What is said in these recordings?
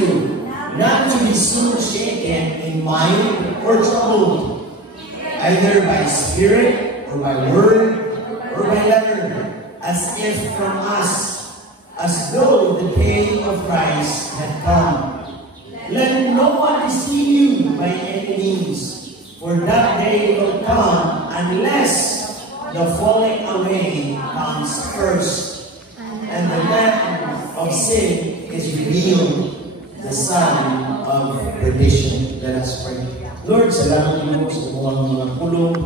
you not to be soon shaken in mind or troubled, either by spirit or by word or by letter, as if from us, as though the day of Christ had come. Let no one deceive you by any means, for that day will come unless the falling away comes first, and the death of sin is revealed, the son of perdition. Let us pray. Lord, salamat mo sa mga pulong.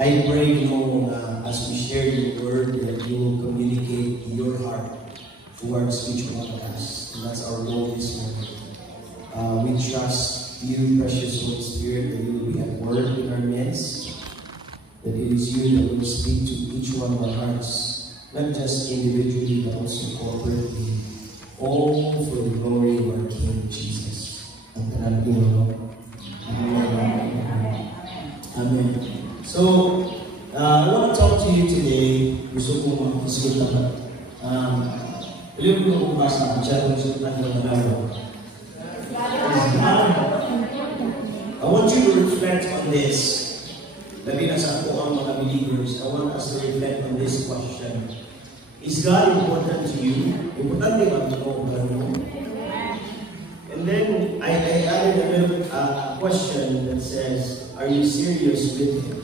I pray, Lord, as we share your word, that you will communicate your heart towards each one of us. And that's our goal this morning. We trust you, precious Holy Spirit, that you will be at work in our midst, that it is you that will speak to each one of our hearts, not just individually, but also corporately, all for the glory of our King Jesus. Amen. Amen. So, I want to talk to you today. Gusto ko mag-isip Alam mo kung basa ang challenge ng Manalo. I want you to reflect on this. Labi na sa ako ang mga believers, I want us to reflect on this question. Is God important to you? Importante ba ito kung gano'n? And then, I added a little question that says, are you serious with Him?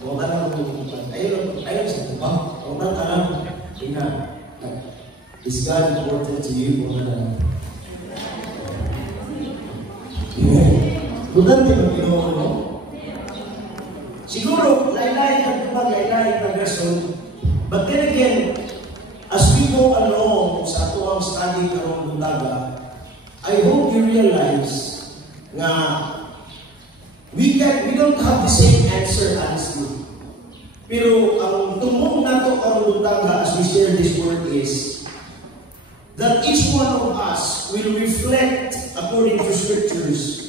Kung alam mo, ayaw sa ba? Kung alam, is God important to you? Kung alam. Importante ba ginawa mo? Siguro, lain-lain ang rason. But then again, as we go along sa atuang study karong buntaga, I hope you realize na we don't have the same answer honestly. Pero ang tumong nato karong buntaga as we share this word is that each one of us will reflect according to scriptures.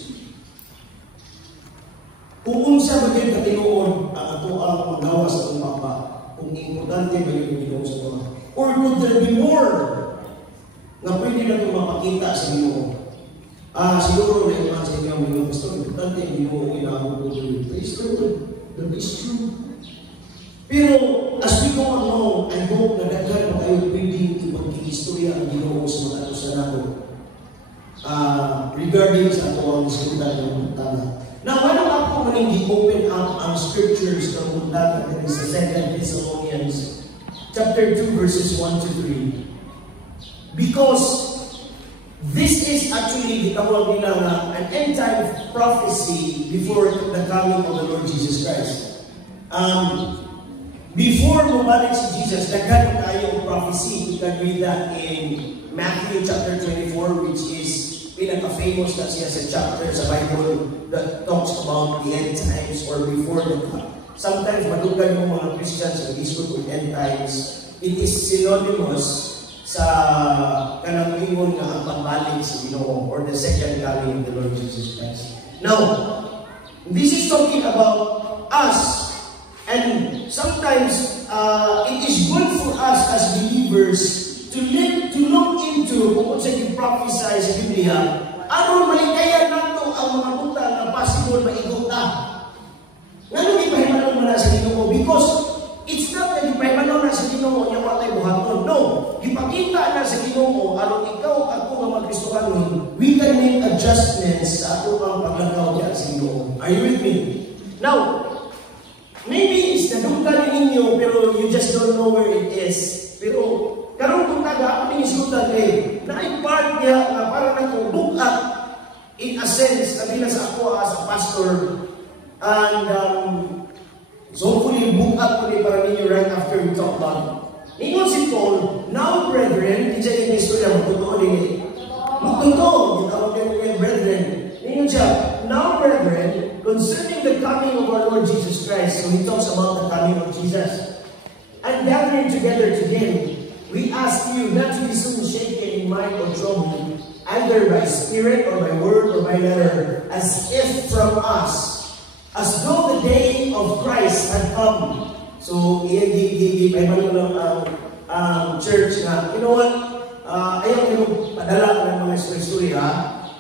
Kung unsa ba yung katinuod ang ato ang gawa sa itong Papa, kung importante ba yung Ginoo sa mga, or could there be more na pwede na itong mapakita sa Ginoo? Siguro na yung sa inyo, mga pastor, importante yung Ginoo inaabot ko yung praise the Lord. That is true. Pero as we go along, I hope na daghan pa kayo pwedeng ipagkikistorya ang Ginoo sa mga ato sa nato regarding sa ato ang diskutan ng tama. Now, why don't ako maning open up ang scriptures ng bundaga that is sa 2 Thessalonians chapter 2 verses 1 to 3. Because this is actually gitawag nila na an end time prophecy before the coming of the Lord Jesus Christ. Before bumalik si Jesus, daghan tayo prophecy. You can read that in Matthew chapter 24, which is pinaka-famous na siya sa chapter sa Bible that talks about the end times or before the time. Sometimes madugan yung mga Christians na isod with end times. It is synonymous sa kanang-ingon nga ang pagbalik sa Ginoo or the second coming of the Lord Jesus Christ. Now, this is talking about us, and sometimes it is good for us as believers to look into kung sa i-prophesy sa Biblia, ano malikayan nato ang mga buta na possible maiguta. Ngano ipahimanon mo na sa Ginoo? Because it's not that ipahimanon na sa Ginoo niya watay buhaton. No, ipakita na sa Ginoo aron ikaw ako nga magkristohanon, we can make adjustments sa ato ang paglagaw niya sa Ginoo. Are you with me? Now, maybe it's nadunggan ninyo pero you just don't know where it is. Pero karong kung taga ako isutan kay na-impart niya na parang nagbubukat in a sense na bilang sa ako as a pastor, and so hopefully bukat ko para ninyo right after we talk about it. Ningon si Paul, now brethren, hindi siya yung istorya, magtotoo din eh. Magtotoo, gitawag din brethren. Ningon siya, now brethren, concerning the coming of our Lord Jesus Christ, so he talks about the coming of Jesus, and gathering together to Him, we ask you not to be soon shaken in mind or troubled, either by spirit or by word or by letter, as if from us, as though the day of Christ had come. So, church na, you know what, ayaw yung padala ng mga istorya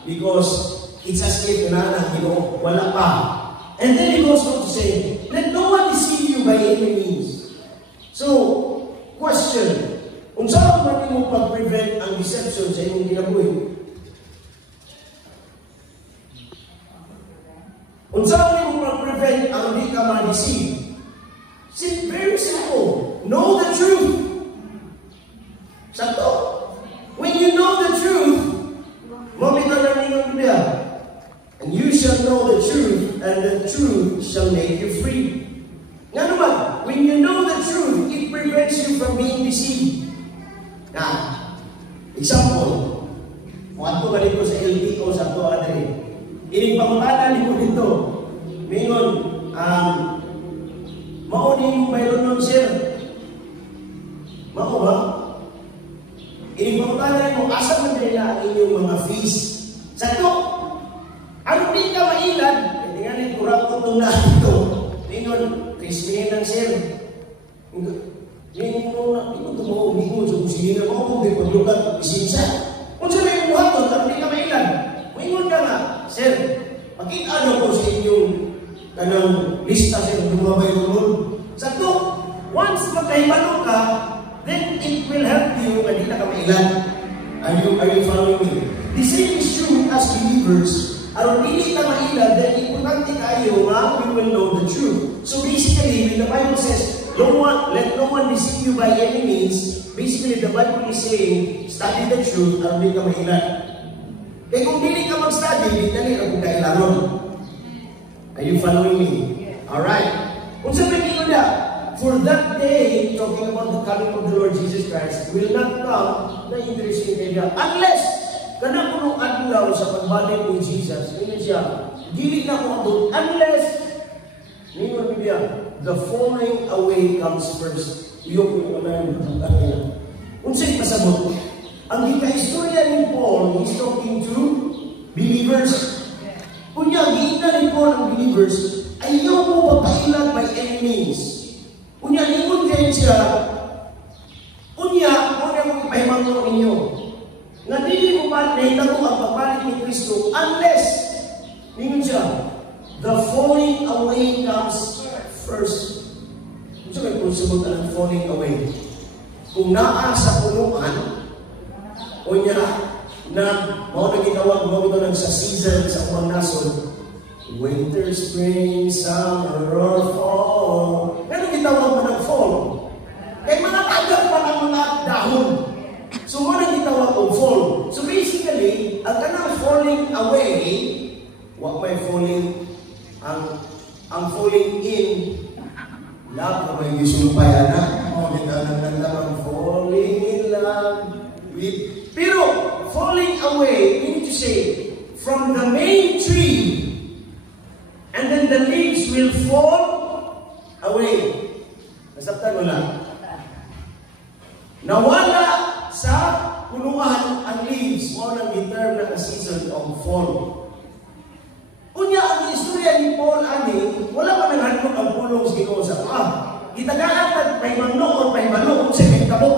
because it's as if wala pa. And then he goes on to say, let no one deceive you by any means. So, question, kung saan man mo pag-prevent ang deception sa inyong ginabuhi? Kung saan mo pag-prevent ang di ka ma-deceive? It's very simple. Know the truth. Sakto. When you know the truth, and you shall know the truth, and the truth shall make you free. Nga naman, when you know the truth, it prevents you from being deceived. Now, example, kung ka dito sa LTO sa ito, Adre, inigpangutanan mo dito, mingon, maunin mo mayroon nun, sir. Mao ba? Inigpangutanan mo, asa man nila ang inyong mga fees. Sa ito, ang di ka mailad, hindi nga rin kurang ko itong lahat ito. Mingon, Christine ang sir. Hindi mo umigo sa kusina mo, kung di paglukat, isinsa. Kung sabi mo haton, ang di ka mailad, mingon ka nga, sir, makita ko sa inyong kanang lista sir, lumabay mo. Sa ito, once magkahibalo ka, then it will help you na di na ka mailad. Are you following me? The same is true as believers. Aron dili ka mailad, then importante kayo nga we will know the truth. So basically, when the Bible says, let no one deceive you by any means, basically the Bible is saying, study the truth, aron dili ka mailad. Eh kung dili ka mag-study, di ka nila kung kailangan. Are you following me? Alright. Kung sabihin ko na, for that day, talking about the coming of the Lord Jesus Christ, will not come na interesting area unless kana punong adlaw sa pagbalik ni Jesus, ganyan siya, dili na ko abot unless ningon Biblia, the falling away comes first. Yung unahan. Unsay pasabot? Ang gikaistorya ni Paul, he's talking to believers. Kunya, giita ni Paul ang believers, ayaw mo papailan by any means. Kunya, ningon kayo siya, kunya, kung mo ipahimang ninyo, na dili mo ba nahitabo ang pagbalik ni Kristo unless, ningon siya, the falling away comes first. Kung siya may pusunod ang falling away. Kung naa sa punuan, o niya na mga nagitawag mo ito sa season sa umang nason, winter, spring, summer, or fall. Ganun gitawag mo ng fall. Kaya mga tagal pa ng mga dahon. So, mga gitawag o fall. So, basically, ang kanang falling away, what may falling, ang falling in, love na may gisumpaya na, mga gitawag ng lamang falling in love with. Pero, falling away, we need to say, from the main tree, and then the leaves will fall away. Nasabtan mo lang. Nawala sa punuan ang leaves o nang giterm na season of fall. Kunya, ang istorya ni Paul ani, wala pa naghanong ang pulong sa Ginoo sa Gitagaan at pahimano o pahimano sa kabo.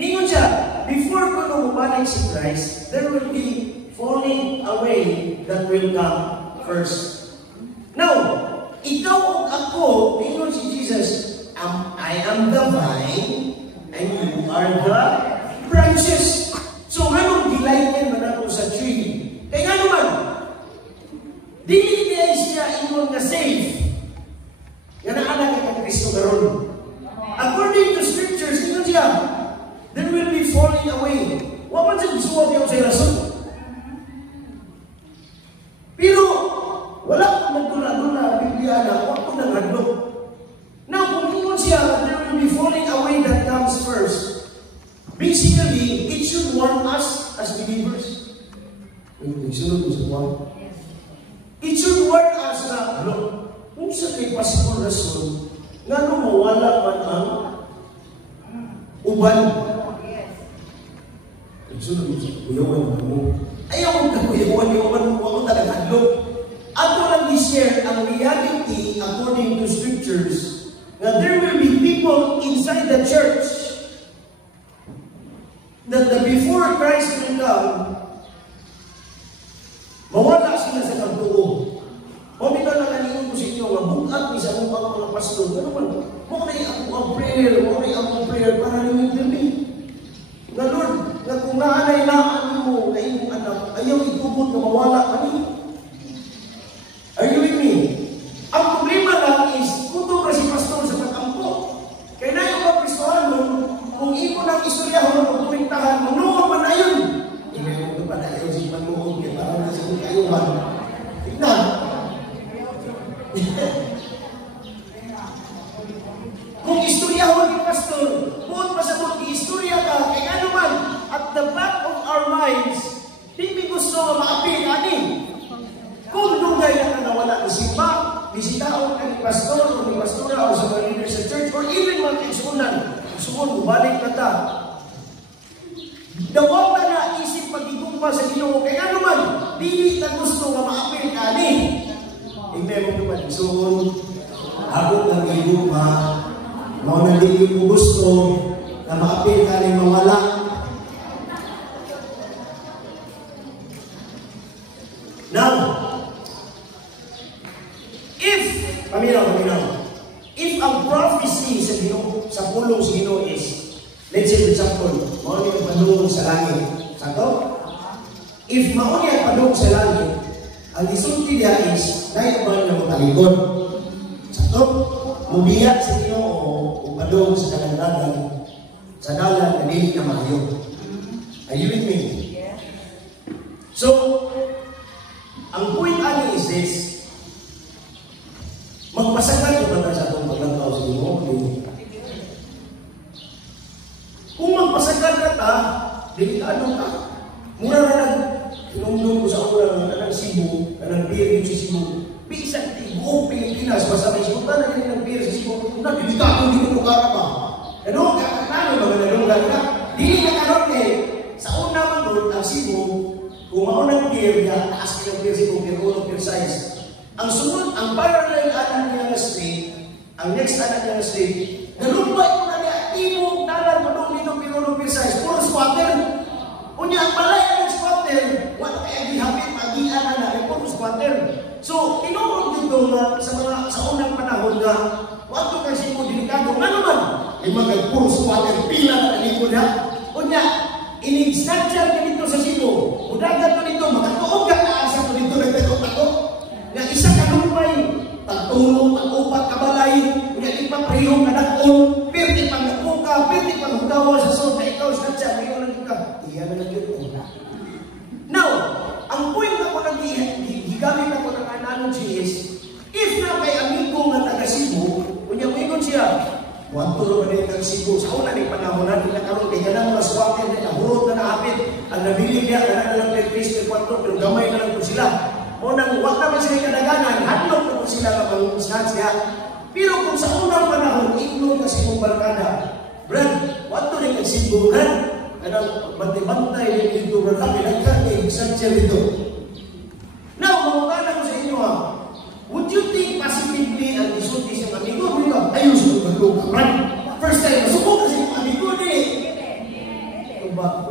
Ningon siya, before ko nung bumalik si Christ, there will be falling away that will come first. Now, ikaw o ako, ningon si Jesus, I am the vine, and you are the branches. So, anong delighted man ako sa tree? Kaya nga naman, dili niya siya ingon na safe. Yan ang anak ng Kristo karon. According to scriptures, ingon siya, there will be falling away. Wa man siya gusto niya sa rason. Pero, wala ko nagdula-dula ang Biblia na wala ko nang hadlok. Now, kung ingon siya, there will be falling away that comes first. Basically, it should warn us as believers. It should warn us na, kung sa kay Pastor Rason, nga nung mawala man ang uban. Ayaw mo kakuyawan yung uban mo ako talagang hadlok. Ato lang i-share ang reality according to scriptures. Now, there will be people inside inside the church that the before Christ will come, mawala sila sa pagtuo. O dito na naningon ko sa inyo, mabukat ni sa mukha mga pastor, ano man, mo na ang prayer para lumipili. Na Lord, na kung naanay-naan mo na iyong anak, ayaw itubot na mawala kami. Are you with me? Ang problema lang is, kuto ka si pastor sa pagkampo. Kaya na yung kapristuhan mo, kung iko ng istorya mo ng pagkumintahan, manuod pa na yun. Hindi mo pa na yun, si manuod, kaya parang nasa kong kayuhan. Tignan. Kung istorya mo ng pastor, kung pasabot, istorya ka, kaya ano man, at the back of our minds, hindi gusto nga maapil, aning. Kung dugay na nawala ng simba, bisitaon ka ni pastor o ni pastora o sa mga leaders sa church or even mga kaisunan, sumunod, balik na ta. Dawag ka na isip pagigumpa sa Ginoo, kaya naman, dili na gusto nga maapil ka ni. Amen mo naman, sumunod, ako ng igumpa, mga nandili mo gusto na maapil ka ni mawala. Now, if ang prophecy sa pulong sa Ginoo is, let's say for example, mauni ang padung sa langit. Sakto? If mauni ang padung sa langit, ang isulti niya is, dahil ba na matalikod? Sakto? Mubiyat sa Ginoo o padung sa kalandagan, sa dalan na dili na maayo. Are you with me? So, ang point ani is this, magpasagad ka ba sa itong paglantaw sa Ginoo? Kung magpasagad ka ta, delikado ka. Mura na nag-inumdum ko sa una na Cebu, na nag-beer sa Cebu. Bisan buong Pilipinas, basta may isutan na rin nag-beer sa Cebu, na delikado din mo ka ba? Ano? Kakakano mga nalunggan ka? Dili na karoon sa una man doon, ang Cebu, kung maunang beer, taas ka ng beer sa Cebu, beer ulo, beer size. Ang sunod, ang parallel anak niya na street, ang next anak niya na street, nalumbay ko na niya, ibong dalan mo doon dito, pinuno size, puro squatter. Kunya, ang balay ng squatter, wala kaya gihapit, magian na na, puro squatter. So, tinurog dito na sa unang panahon na, wato kasi mo delikado, nga naman, ay mga puro squatter, pila na dito na. Kunya, in-extraction ka dito sa Cebu, udagan ko dito, makatuog ka kaasa ko dito, nagtagot-tago. Nga isa ka lumpay, tagtulong, tag-upat, kabalay, nga ipaprihong ka dakon, pirti pang nakuka, pirti pang hugawa sa soda, ikaw sa siya, ngayon lang ka, iya na lang yun. Now, ang point na ko higamit ako ng analogy is, if na kay amigo nga taga Cebu, kunya mo siya, wanto naman yung taga Cebu, sa una ng panahon natin na karoon, kaya na mga swapin, nahurot na nahapit, ang nabili niya, na lang kay Kristo, pero gamay na lang po sila. O nang wag naman sila kadaganan, hadlok na po sila na mangungusahan siya. Pero kung sa unang panahon, ignore kasi mong barkada. Brad, what to rin nagsiburan? Anong bantay-bantay yung dito, Brad, pinagkan eh, isang siya dito. Now, mamukana ko sa inyo ha, would you think positively ang isulti siyang amigo? Ayun, sulit magluka, Brad. First time, masuko kasi yung amigo nili. Ito ba?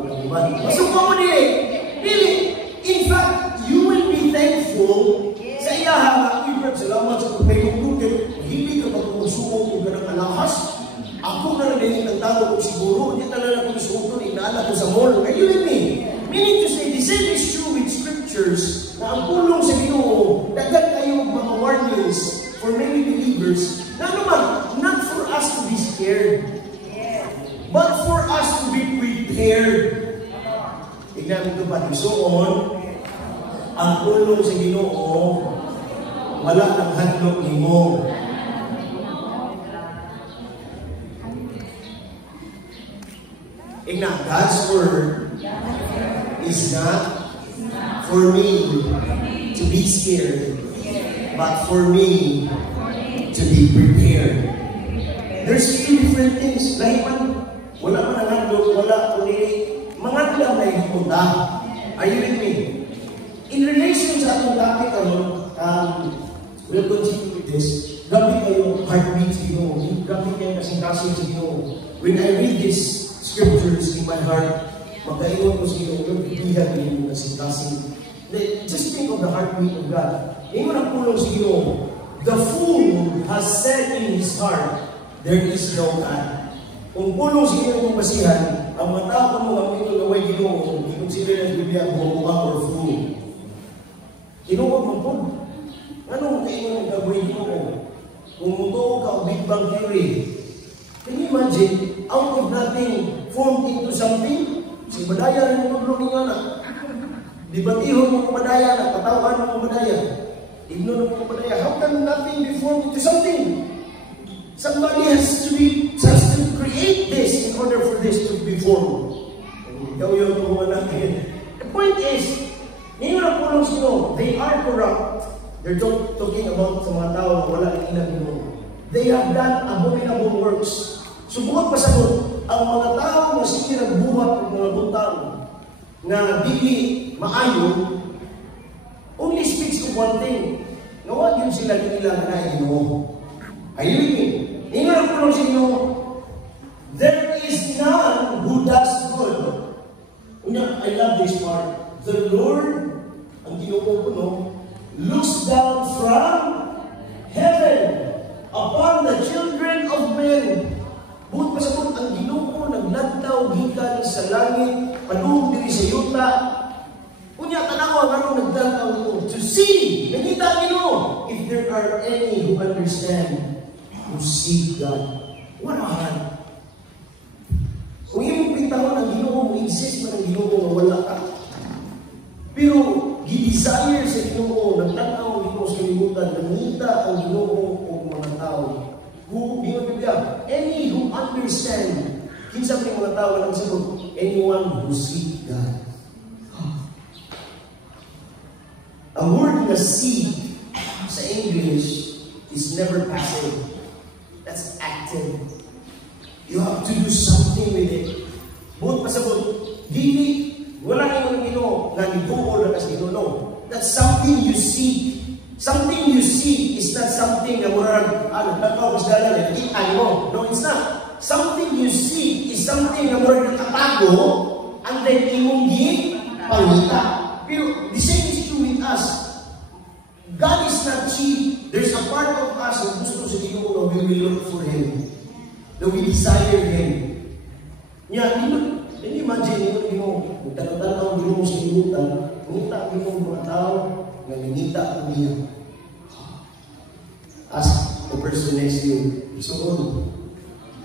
Masuko mo nili. Nili. In fact, you will be thankful sa iyaha. Salamat sa pagpayong hindi ka magpusuko kung ganang alahas. Ako na rin ang tao kung siguro, hindi talaga kung suko, inaala ko sa mall. Are you with me? Meaning to say, the same is true with scriptures na ang pulong sa Ginoo, dagdag kayo mga warnings for many believers na naman, not for us to be scared, but for us to be prepared. Tignan ito pa, isuon, ang pulong sa Ginoo, wala ng hadlok ni mo. Igna, God's word is not for me to be scared, but for me to be prepared. There's two different things. Lahiman, wala man ang hadlok, wala kundi mga lang na ipunta. Are you with me? In relation sa atong topic, we'll continue with this. Grabe kayo, heartbeat, grabe kayo kasing-kasing sa Ginoo. When I read these scriptures in my heart, magkaingon ko sa Ginoo, nagbibihan ko yung kasing-kasing. Just think of the heartbeat of God. Ingon ang pulong sa Ginoo, the fool has said in his heart, there is no God. Kung pulong sa Ginoo mong basihan, ang matao ka mga pito na way Ginoo, i-consider ng Biblia buha or fool. Ginoo mong po. Anong kaingon ang gagawin Ginoo? Kung mutuo ka o Big Bang Theory, can you imagine, out of nothing, formed into something? Si Badaya rin mo maglong nga na. Dibatihon mo Badaya na, patawan mo Badaya. Ignore mo Badaya. How can nothing be formed into something? Somebody has to create this in order for this to be formed. Ikaw yung tuwa natin. The point is, ngayon ang pulong sino, they are corrupt. They're talking about sa mga tao na wala ng ilang Ginoo. They have done abominable works. Subukot pa sa ang mga tao na sige nagbuhat ng mga butang na dili maayo, only speaks of one thing. Nawag yun sila kinilang na Ginoo. Ayun yun. Ingat ang pulong sa inyo, there is none who does good. I love this part. The Lord, ang Ginoo ko no, looks down from heaven upon the children of men. Buot pa sa buot, ang Ginoo naglantaw gikan sa langit, padung diri sa yuta. Unya tanaw ang ano naglantaw nito to see, nakita Ginoo, if there are any who understand, who seek God. What a heart. Kung iyong pitahon ang Ginoo, insist man ang Ginoo nga wala ka. Pero gi-desire sa Ginoo, nagtanaw ang Ginoo sa kalibutan, nangita ang Ginoo o mga tao. Who, any who understand, kinsa may mga tao lang sagot, anyone who seek God. A word na seek sa English is never passive. That's active. You have to do something with it. Buot pasabot, dili, wala kayong Ginoo na niguol na kasi Ginoo. No. That's something you seek. Something you seek is not something na murag, nagtakaw mas dala, nakita mo. No, it's not. Something you seek is something na murag nakatago and then imong pangita. Pero the same is true with us. God is not cheap. There's a part of us na gusto sa Ginoo na we will look for Him. That we desire Him. Can you imagine Ginoo, magtatanaw ang Ginoo sa kalibutan, ngita ang Ginoo mga tao, nga nangita ang niya. Ask the person next to you, so,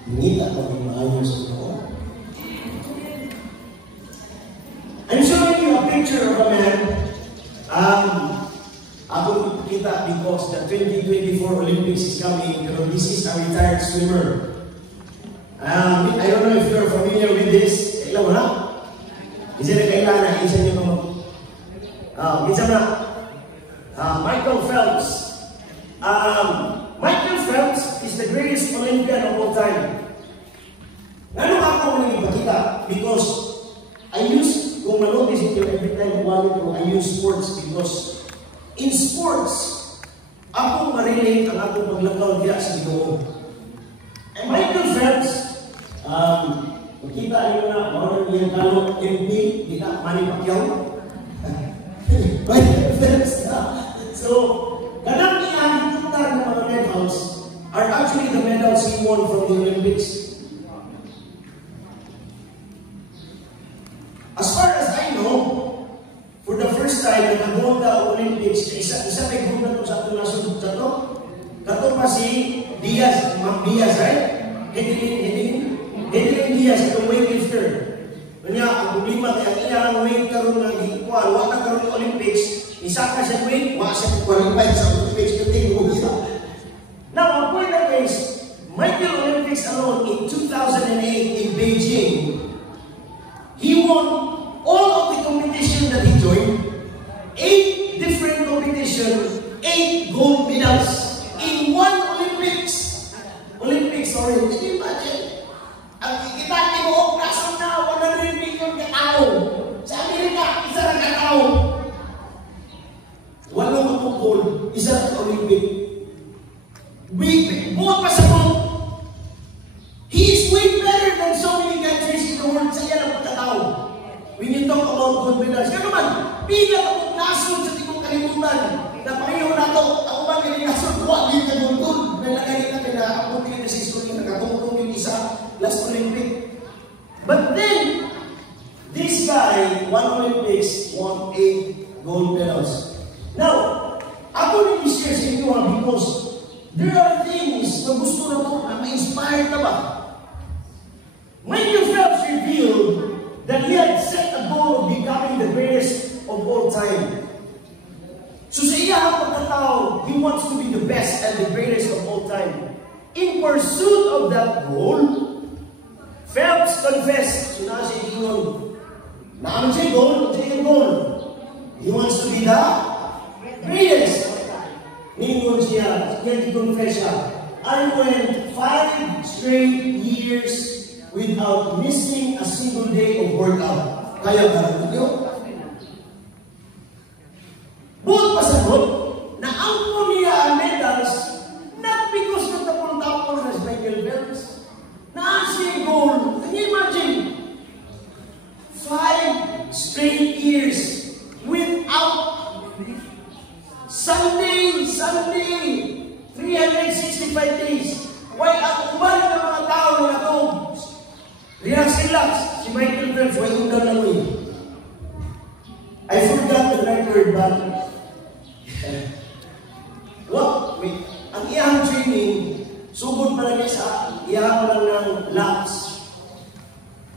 ngita ka ng maayos sa Ginoo. I'm showing you a picture of a man. Ako kita because the 2024 Olympics is coming. This is a retired swimmer. I don't know if you're familiar with this. Kailan mo na? Isa na kailangan. Isa nyo naman. Isa na. Michael Phelps. Michael Phelps is the greatest Olympian of all time. Ano ako nang ipakita? Because I use, kung manotice nyo every time I use sports because in sports, ako marilate ang akong paglakaw diya sa Ginoo. And Michael Phelps, makita nyo na, marunong niyang talo, MP, di na, Manny Pacquiao. Michael Phelps na. So, ganang iahitutan ng mga medals are actually the medals he won from the Olympics. As far as I know, for the first time, nag-gold ang Olympics, isa may gold na ito sa ating nasunod sa ito. Kato pa si Diaz, Mark Diaz, right? Hedlin Diaz, itong weightlifter. Kanya, ang problema kaya ilang weight karoon na ikuan, wala karoon ng Olympics, isa ka siya weight, wala siya qualified sa Olympics, kating uya. Now, ang point na guys, Michael Olympics alone in 2008 in Beijing, he won all of the competition that he joined, 8 different competitions, 8 gold medals in one Olympics. Sorry, can you imagine? Ang kita tibuok kaso na 100 million katao. Sa Amerika, isa na katao. Walong gold, isa na Olympic. when you talk about gold medals, kaya naman, pila akong nasod sa tingong kalimutan, na pareho na to, ako ba ganyan nasod, huwag din ka gold, na nagalit natin na ako din sa history, nakatungtong yung isa, last Olympic. But then, this guy, one Olympics, won 8 gold medals. Now, ako rin i-share sa inyo because there are things na gusto na mo na ma-inspire ka ba? Matthew Phelps revealed that he had set a goal of becoming the greatest of all time. So sa iyang pagkatao, he wants to be the best and the greatest of all time. In pursuit of that goal, Phelps confessed, sinabi siya yun, namin siya goal. He wants to be the greatest. Ningon siya, confess siya, I went 5 straight years without missing a single day of workout. Kaya ba ninyo? Buot pasagot na ang niya ang medals not because of the tapon as Michael Phelps. Na-achieve goal. Can you imagine? 5 straight years without Sunday, 365 days. Why ang uban ng mga tao na ito? Relax. Si Michael Phelps, why yung daw lang I forgot the record, but ang iyang training, sugod pa lang niya sa iyang lang ng laps.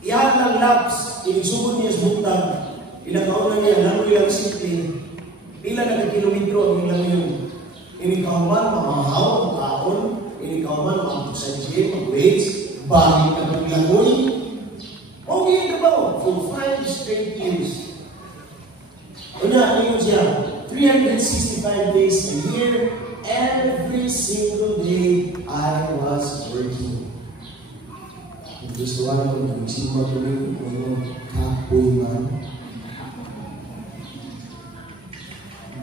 Iyang lang laps, inisugod niya sa buktag. Pinakaon na niya, lang yung simple. Pila na kilometro ang ilang yun. Inikauman, mamahaw, ang kaon. Inikauman, sa gym, mag-weights, bagay na maglagoy. Okay na ba? For 5 straight years. Una, yun siya, 365 days a year, every single day I was working. Gusto ko ko nag-isip mo tuloy ngayon kapoy man.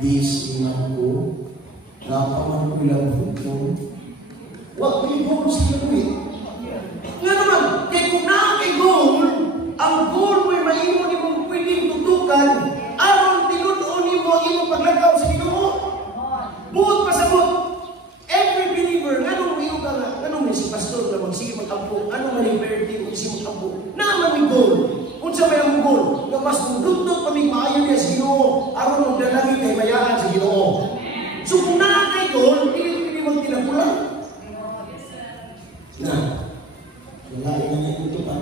This iman ko, napaman ko lang po. Huwag ko yung goal sa iyo. Nga naman, kaya kung nakakay-goal, ang goal mo'y maimo ni mong pwedeng tutukan, aron tinutuon ni mo ang imong paglagaw sa Ginoo. Buot pa sa buot. Every believer, anong mayo ka nga, anong may si pastor na magsige mag-ampo, anong maling parity kung isi mag-ampo, naman may goal. Kung sa may ang goal, nga mas kung dugtog pamig maayon niya sa Ginoo, aron magdalangin kay mayaan sa Ginoo. So kung nakakay-goal, hindi magtinapulan. Na, wala yung ito pa.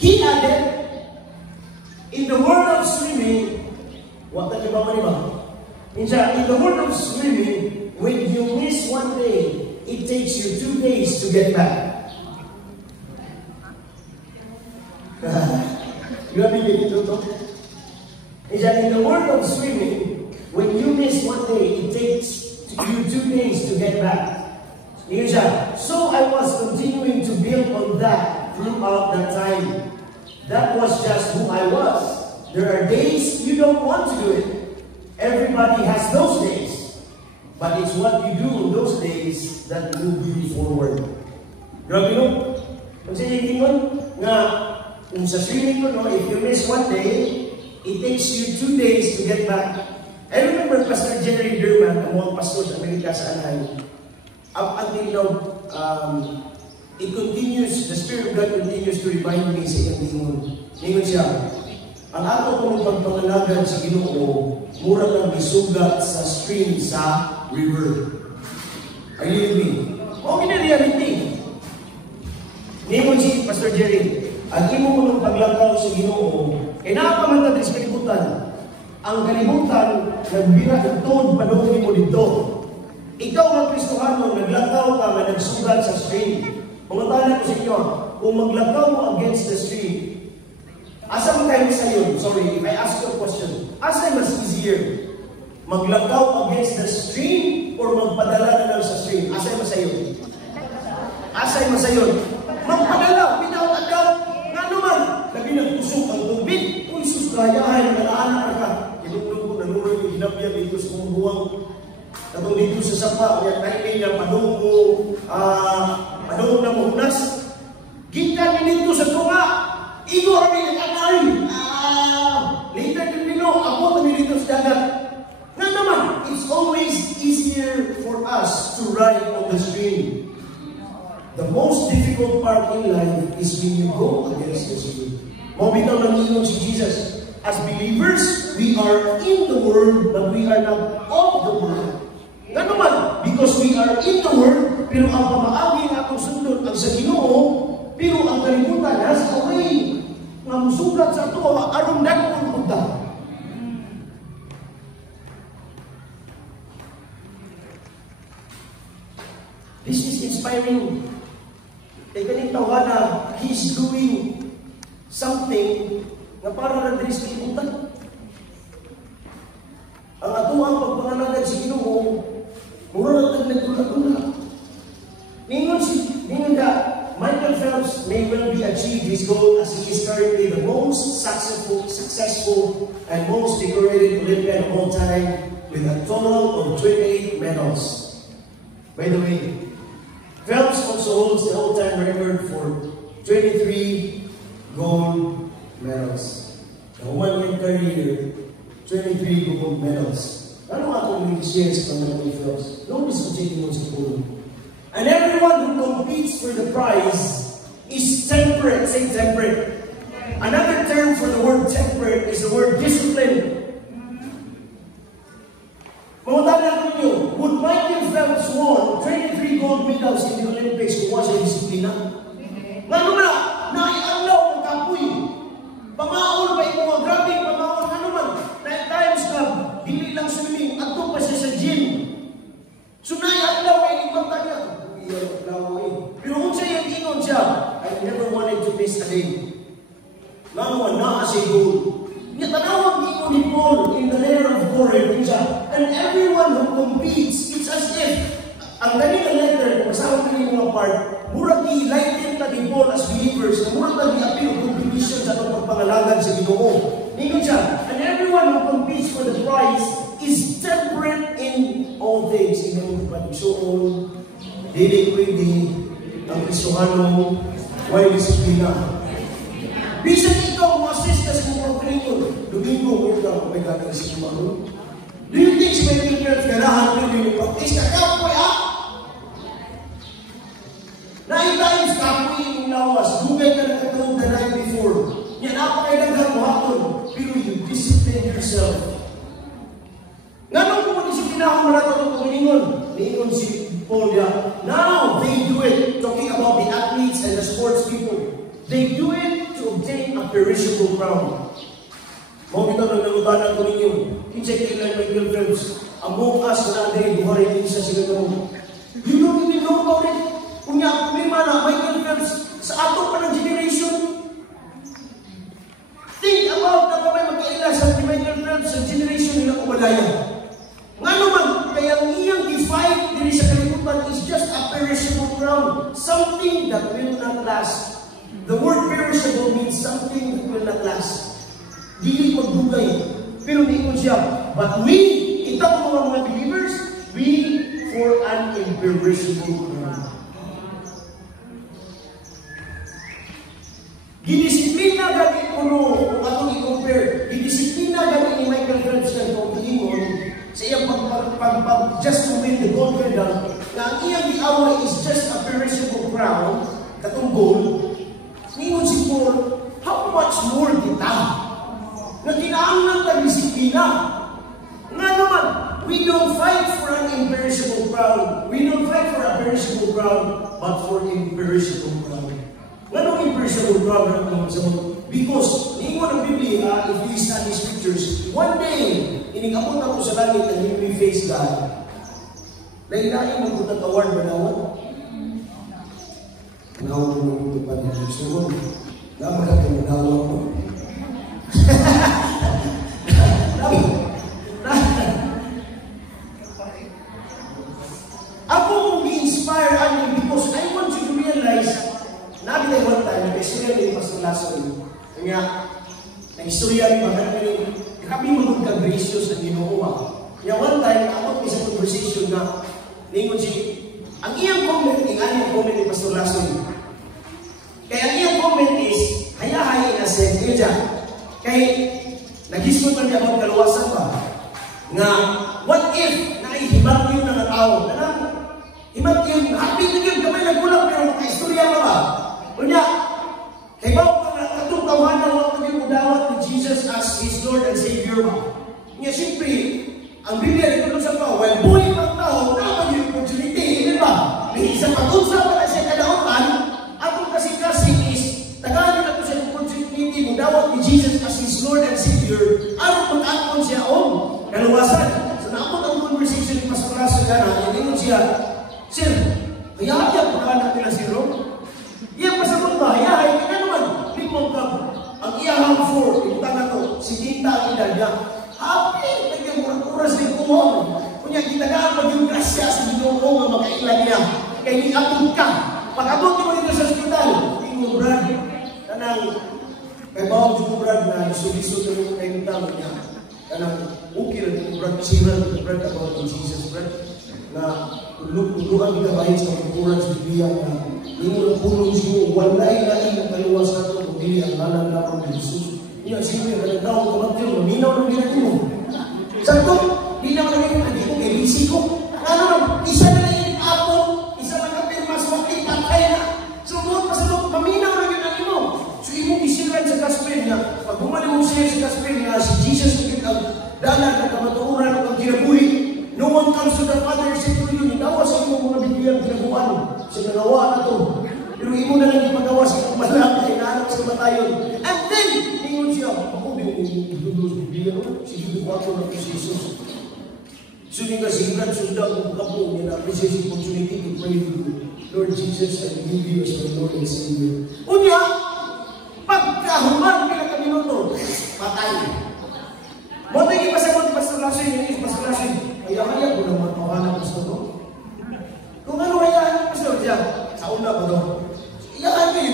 He added, in the world of swimming, what na ba maniba? In the world of swimming, when you miss one day, it takes you 2 days to get back. Grabe dito to. In the world of swimming, when you miss one day, it takes you 2 days to get back. So I was continuing to build on that throughout that time. That was just who I was. There are days you don't want to do it. Everybody has those days. But it's what you do in those days that move you forward. Grabe no? Kung sa inyo nga, kung sa swimming ko, no, if you miss one day, it takes you 2 days to get back. I remember Pastor Jerry Derman, ang mga pastor sa Amerika sa Anaheim. Up until now, it continues, the Spirit of God continues to remind me sa iyang lingon. Lingon siya, ang ato kong pagpangalagan sa Ginoo, mura kang isugat sa stream sa river. Are you with me? Okay na reality. Lingon si Pastor Jerry, ang imo ko ng paglakaw sa Ginoo, kaya napamantan sa kalibutan. Ang kalibutan, nagbira ng tod, panahon mo dito. Ikaw ang Kristohano, naglakaw ka, na nagsugat sa stream. Pangatalan ko sa inyo, kung maglakaw mo against the stream, asa mo kayo sa iyo? Sorry, I ask you a question. Asa mas easier? Maglakaw against the stream or magpadala na lang sa stream? Asa mas sa iyo? Asa mas sa iyo? Magpadala, pinawag-agaw. Nga naman, labi nagpusok ang tubig. Kung sustrayahay, nalaanak ka. Ilunod ko, nanunod yung hinabyan dito sa kumubuwang. Katong dito sa sapa, kaya timing niya, padung na muhunas. Gikan dito sa tunga, igor dagat. Nga naman, it's always easier for us to ride on the stream. The most difficult part in life is when you go against the stream. Mabitaw ng ingon si Jesus. As believers, we are in the world, but we are not of the world. Nga naman, because we are in the world, pero ang pamaagi ng atong sundot ang sa Ginoo, pero ang kalibutan nasa away nga musugat sa ato aron dakong punta. This is inspiring. Kaya ganing tawana, he's doing something na para na diri sa kalibutan. Ang ato ang pagpanganagad sa Ginoo, mura na nagtula-tula. Ningon ka, Michael Phelps may well be achieved his goal as he is currently the most successful and most decorated Olympian of all time with a total of 28 medals. By the way, Phelps also holds the all-time record for 23 gold medals. The 1-year career, 23 gold medals. Ano nga kung may-share sa Michael Phelps? Notice kung checking mo sa puno. And everyone who competes for the prize is temperate. Say temperate. Another term for the word temperate is the word discipline. Mamatala ko ninyo, would Michael Phelps won 23 gold medals in the Olympics kung wala siya disiplina? Ano na? Naialaw ng kapoy. Pamaon ba yung mga grabe? Pamaon ano man? 9 times club, dili lang swimming, ato pa siya sa gym. So naialaw ay ibang taga. Pero kung siya yung ingon siya, I never wanted to miss a day. Naman na siya goal. Tanawag ingon ni Paul in the letter of Corinth, and everyone who competes, it's as if, ang ganitong letter, kung masama ka yung mga part, murag i-lighten na ni Paul as believers, na murag na i-appeal competition sa itong pagpangalagan sa Ginoo. Ingon siya, and everyone who competes for the prize is temperate in all things. Ingon pa ni Soon, dili pwede ang Kristohano, why disiplina. Bisan ikaw, ma-assist ka sa mga Pilipino, Domingo, huwag ka may gagawin sa kumano. Do you think si Michael Phelps ganahan ko yung practice na kapoy, ha? 9 times kapoy yung lawas, dugay ka na katulog the night before. Yan, napakailangan mo hapon, pero you discipline yourself. Nga nung kung disiplina ako marato itong kuminingon, niingon si Paul ya, now they do it, talking about the athletes and the sports people. They do it to obtain a perishable crown. Mga kita nang nangutanan ko ninyo, kinsay kailan Michael Phelps, among us na natin, buharay din sa sila mo. You don't even know about it. Kung niya, may mana, Michael Phelps, sa ato pa ng generation. Think about na may magkaila sa Michael Phelps sa generation nila kumalaya. Nga naman, kaya ang iyang defied diri sa kalibutan is just a perishable crown. Something that will not last. The word perishable means something that will not last. Dili magdugay. Pero niingon siya, but we, ito mga believers, we for an imperishable crown. Gidisiplina gani kuno kung atong i-compare. Gidisiplina gani ni Michael Phelps ng pag-ingon sa iyang just to win the gold medal, na ang iyang giaway is just a perishable crown, katong gold. Ningon si Paul, how much more kita? Na kinaangnan ta disiplina. Nga naman, we don't fight for an imperishable crown. We don't fight for a perishable crown, but for imperishable crown. Nga nung imperishable crown na naman sa mga? Because, ningon ang Biblia, if you study scriptures, one day, inigabot ako sa langit and you will face God. Lain-lain mo kung tataward ba nawan? Nawag mo ito pa ng gusto mo. Dapat ka pinagawag mo. Ako kung i-inspire ani because I want you to realize, nabi tayo one time, nag-istorya ni Pastor Lasoy. Kaya, nag-istorya ni Pastor kami magkag-gracious na Ginoo. Kaya one time, ako isang conversation na ningon si, ang iyang comment, ang comment ni Pastor Lasoy. Kaya ang iyang comment is, hayahay na sa Edja. Kaya, nag-isgot na niya about kaluwasan ba? nga, what if naihimat yun ng tao? Himat yun, happy na yun, kamay nagkulang, pero makaistorya pa ba? Kunya, kay ba katong tawanan mo kami mudawat ni Jesus as His Lord and Savior ba? Nga, siyempre, ang Biblia nagkulong sa pa, well, buhay pang tao, naman yung opportunity, hindi ba? May isang pag-unsa pa na siya kadautan, atong kasi is, tagaan na ito siya opportunity mudawat ni Jesus as His Lord and Savior, araw mag-akon siya kaluwasan. So, naapot ang conversation ni Pastor Russell gana, hindi siya, Sir, hayahaya pa ka natin na si Ron? Iya pasabot ba? Hayahaya, kaya naman, limang ka. Ang iyahang 4, yung tanga to, si Dinta ang edad niya. Happy, naging oras na ikuha. Kunya, gitagaan pag yung grasya sa ginoo nga makailan niya. Kaya ni-abot ka. Pag-abot mo dito sa hospital, tingin Brad, kanang, kay bawang dito Brad na sulisod na yung kayo tama niya. Kanang, okay na dito Brad, siran dito Brad about Jesus Brad. Na tulog-tulugan kita bahin sa pagkukuran sa Biblia na hindi mo pulong siya, walay na kaliwas na ito kung hindi ang lalang lamang ng Jesus. Iya, siyempre, kanagdaw, kumatyo, maminaw ng ginagawa mo. Sabi ko, hindi naman naging hindi ko, kay busy ko. Ano, isa na lang yung apo, isa na kapirma sa wakit, patay na. So, doon pa sa doon, maminaw na yung ano mo. So, imong isiran sa gospel niya, pag bumalik mo siya sa gospel niya, si Jesus ang dalan na kamatuuran ng kinabuhi. No one comes to the Father except through you. Nagawa sa iyong mga Biblia ang ginagawa sa nagawa na ito. Pero imo na lang ipagawa sa malaki, inaanap sa matayon. And then, ingon siya, ako din yung Biblia, sige ko na si Jesus. So, yung kasigran, sundan kong kapo, may na-appreciate opportunity to pray to you. Lord Jesus, I give you as my Lord and Savior. Unya, pagkahuman ka na minuto, patay. Mo tayo ipasagot, Pastor Lassie, Pastor Lassie. Kaya ko naman pawalan gusto ko. Kung ano kaya, Pastor, diyan, sa una ko doon. Iyakan kayo,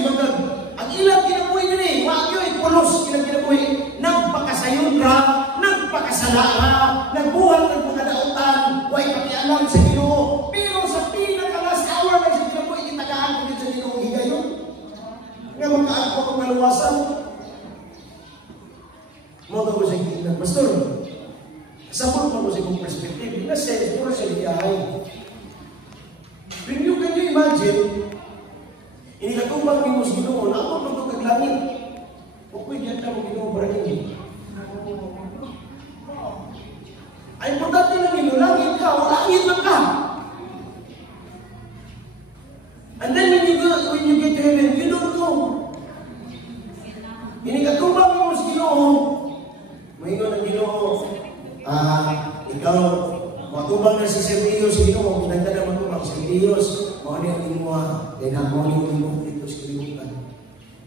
ang ilang kinabuhi nyo eh, wag nyo pulos, ilang kinabuhi, nagpakasayon ka, nagpakasala ka, nagbuhat ng pagkadautan, huwag pakialam sa Ginoo. Pero sa pinaka-last hour na sa kinabuhi, itagaan ko din sa Ginoo higayon. Nga magkaagpo kong maluwasan. Mga ko sa Ginoo, Pastor, sabot mo sa kong perspective. Kasi, puro siya liyahay. When you can you imagine, inikatumbang ni Mus Ginoo, naamot mo ito kaglangit. O pwede yan na mo Ginoo barangin. Ay, importante lang nilo, langit ka, o langit lang ka. And then when you get to heaven, you don't know. Inikatumbang ni Mus Ginoo, maingon ang Ginoo, ikaw, matubang na si Sergios, Ginoo, pinagda na matubang, Sergios, mga niya inuwa, then ang mga niya dito sa kalimutan.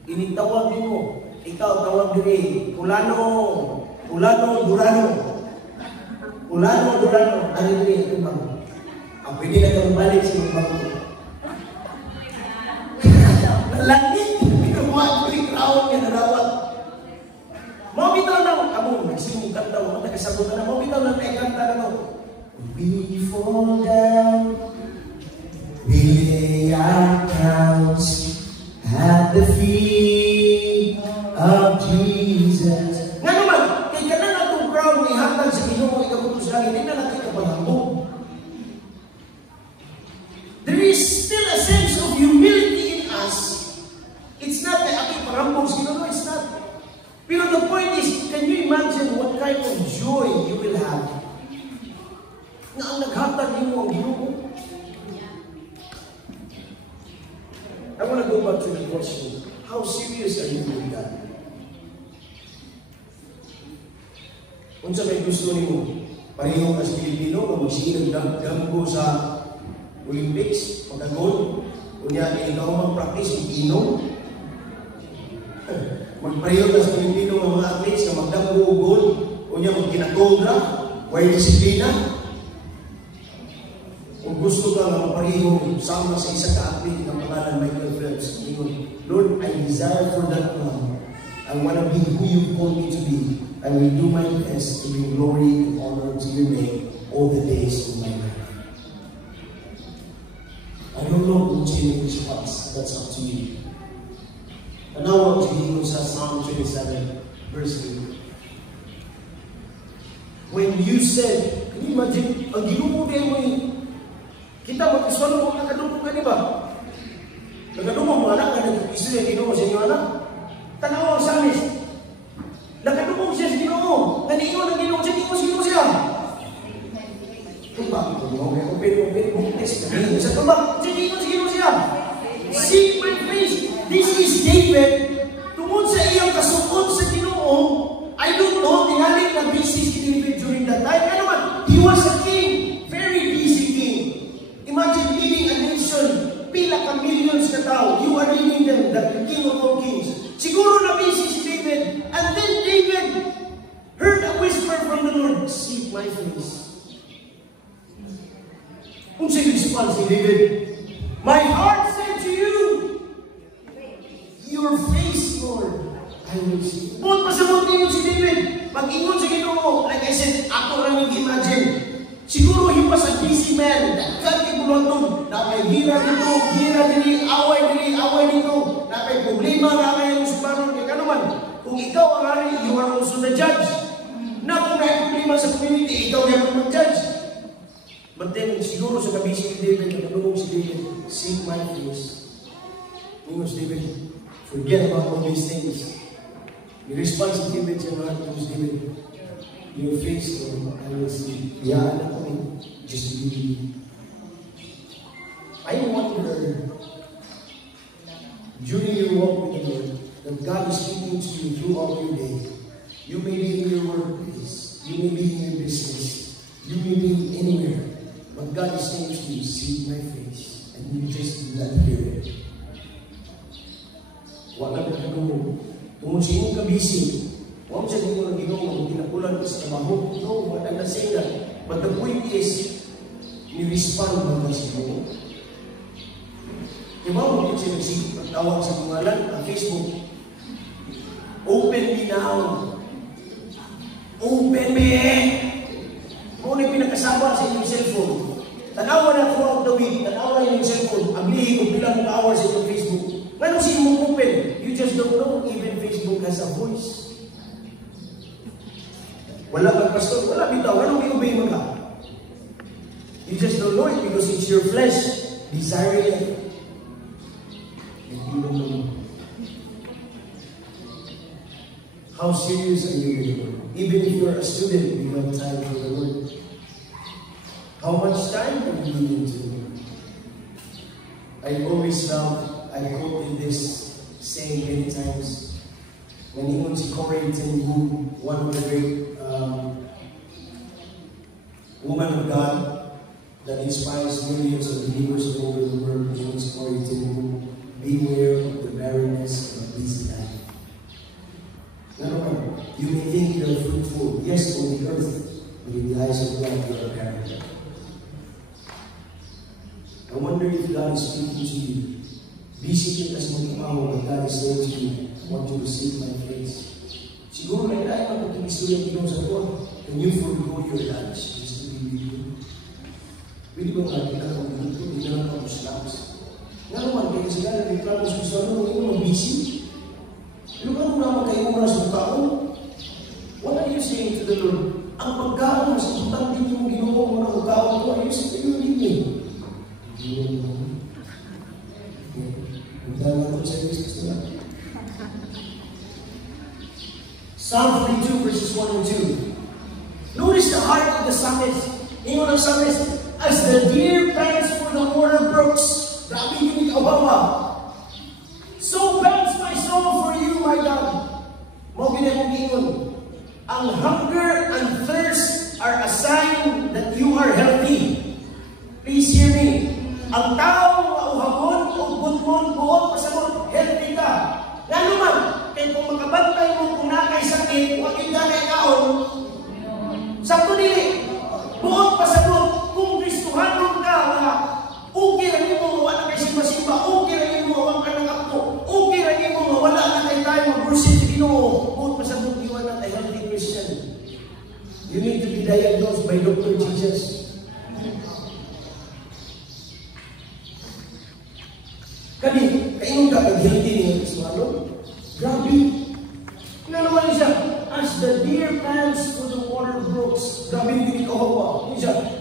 Initawag mo, ikaw tawag diri, Pulano, Durano, ano diri, ito ba? Ang pwede na kang balik sa mga bago. Langit, ikaw yung crowd niya narawat. Mabitaw na, amo, nagsimukan daw, nagkasagutan na, mabitaw na, naikanta na daw. We fall down, we lay our crowns at the feet of Jesus. Nga naman, kaya ka na natong crown, ihatag sa Ginoo, ikabutos lang, hindi na natin kapalambog. There is still a sense of humility in us. It's not that aking parambog sa Ginoo, it's not. Pero the point is, can you imagine what kind of joy you will have na ang naghatag mo ang Ginoo? I want to go back to the question. How serious are you with God? Kung sa may gusto mo, pareho ka sa Pilipino, kung magsinog damgo sa Olympics, magagol, kung yan, ikaw mag-practice, inom, magpareho ka sa Pilipino ng mga athletes na magdamgo o goal, o niya magkinakontra, way disiplina. Kung gusto ka na mapareho sama sa isa ka-athlete ng pangalan Michael Phelps, Lord, I desire for that crown. I want to be who you called me to be. I will do my best to bring glory and honor to your name all the days of my life. I don't know who changes us. That's up to you. And now I want to read from Psalm 27, verse 8. when you said, can you imagine, ang Ginoo kayo mo kita mag-iswalo mo nakadungkong ka, di ba? Nakadungkong mo anak ka, nag-iswalo yung Ginoo sa inyo anak. Tanaw ang samis. Nakadungkong siya sa Ginoo. Naniingon ang Ginoo siya, Ginoo siya. Kung bakit mo, open, test kami. Sa tumbak, Ginoo siya. Seek my face. This is David. Tungod sa iyang kasukod sa Ginoo, I don't know, tinalik na busy si David during that time. Ano man, he was a king. Very busy king. Imagine leading a nation, pila ka millions na tao. You are leading them, the king of all kings. Siguro na busy si David. And then David heard a whisper from the Lord, seek my face. Kung sa'yo response si David, my heart said to you, your face, Lord, I will see. Buot pasabot ninyo si David. Pag-ingon sa Ginoo, like I said, ako lang yung imagine. Siguro he was a busy man. Dati bulantong, napay gira dito, gira dili, away dito. Napay problema, napay yung subaron. Kaya naman, kung ikaw ang hari, you are also the judge. Na kung may problema sa community, ikaw yung mag-judge. But then, siguro sa kabisi ni David, nakalungong si David, seek my face. Ingon si David, forget about all these things. I-respond si David siya mga si David, your face, Lord, I will see. Yaan ako just believe. I wonder, during your walk with the Lord, that God is speaking to you throughout your day. You may be in your workplace, you may be in your business, you may be anywhere, but God is saying to you, see my face, and you just do not hear it. Wala ka mo. Kung sino ka busy, huwag siya din mo na Ginoo, kinapulan ka sa trabaho. No, what I'm not saying that. But the point is, ni-respond mo na sa Ginoo. Diba, huwag siya nagtawag sa pangalan, ang Facebook. Open me now. Open me! Kung ano yung pinakasawa sa inyong cellphone, tanawa na throughout the week, tanawa na inyong cellphone, ablihin kung bilang hours sa inyong Facebook. Ngayon sino mo open? You just don't know. Even Facebook has a voice. Wala kang pastor, wala bitaw. Anong i-obey mo ka? You just don't know it because it's your flesh desiring it. And you don't know. How serious are you with the Lord? Even if you're a student, you have time for the Lord. How much time are you giving to the Lord? I always love, I quoted this saying many times. When he was Corrie ten Boom, one of the great women of God that inspires millions of believers all over the world, he was Corrie ten Boom. Beware of the barrenness of this life. No, you may think you are fruitful, yes, on the earth, but in the eyes of God, you are barren. I wonder if God is speaking to you. Busy ka as magtrabaho, but God is saying to you, I want you to seek my face. Siguro na ilahin mo kung istorya ng Ginoo sa Lord, can you forgo your lunch just to be with you? Pwede ba nga kita kung dito, hindi na lang ako slaps. Nga naman, kaya sila na nagtrabaho sa gusto mo, hindi mo busy. Pero kung naman kayo oras ng tao, what are you saying to the Lord? Ang pagkaon, mas importante yung Ginoo mo ng pagkaon ko, are you saying to you, hindi? Psalm 42 verses 1 and 2. Notice the heart of the psalmist. Ingon ang psalmist, as the deer pants for the water brooks, grabe yung ikawawa. So pants my soul for you, my God. Mo ginamong ingon, ang hunger and thirst are a sign that you are healthy. Please hear me. Ang tao mauhamon o butmon buot pasabot, healthy ka. Nga naman, kaya kung makabantay mo kung nakay sakit, huwag yung ganay kaon, sakto nili, buot pasabot, kung Kristuhanon ka, okay rin mo, wala kay simba-simba, okay rin mo, wala ka ng apo, okay rin mo, wala na kay tayo, mag-worship sa Ginoo, buot pasabot, iwan na tayo, healthy Christian. You need to be diagnosed by Dr. Jesus. Kani, kainong kapag healthy niya Kristuhanon? Grabe. Nga naman siya, as the deer pants for the water brooks, grabe yung ikaw ba?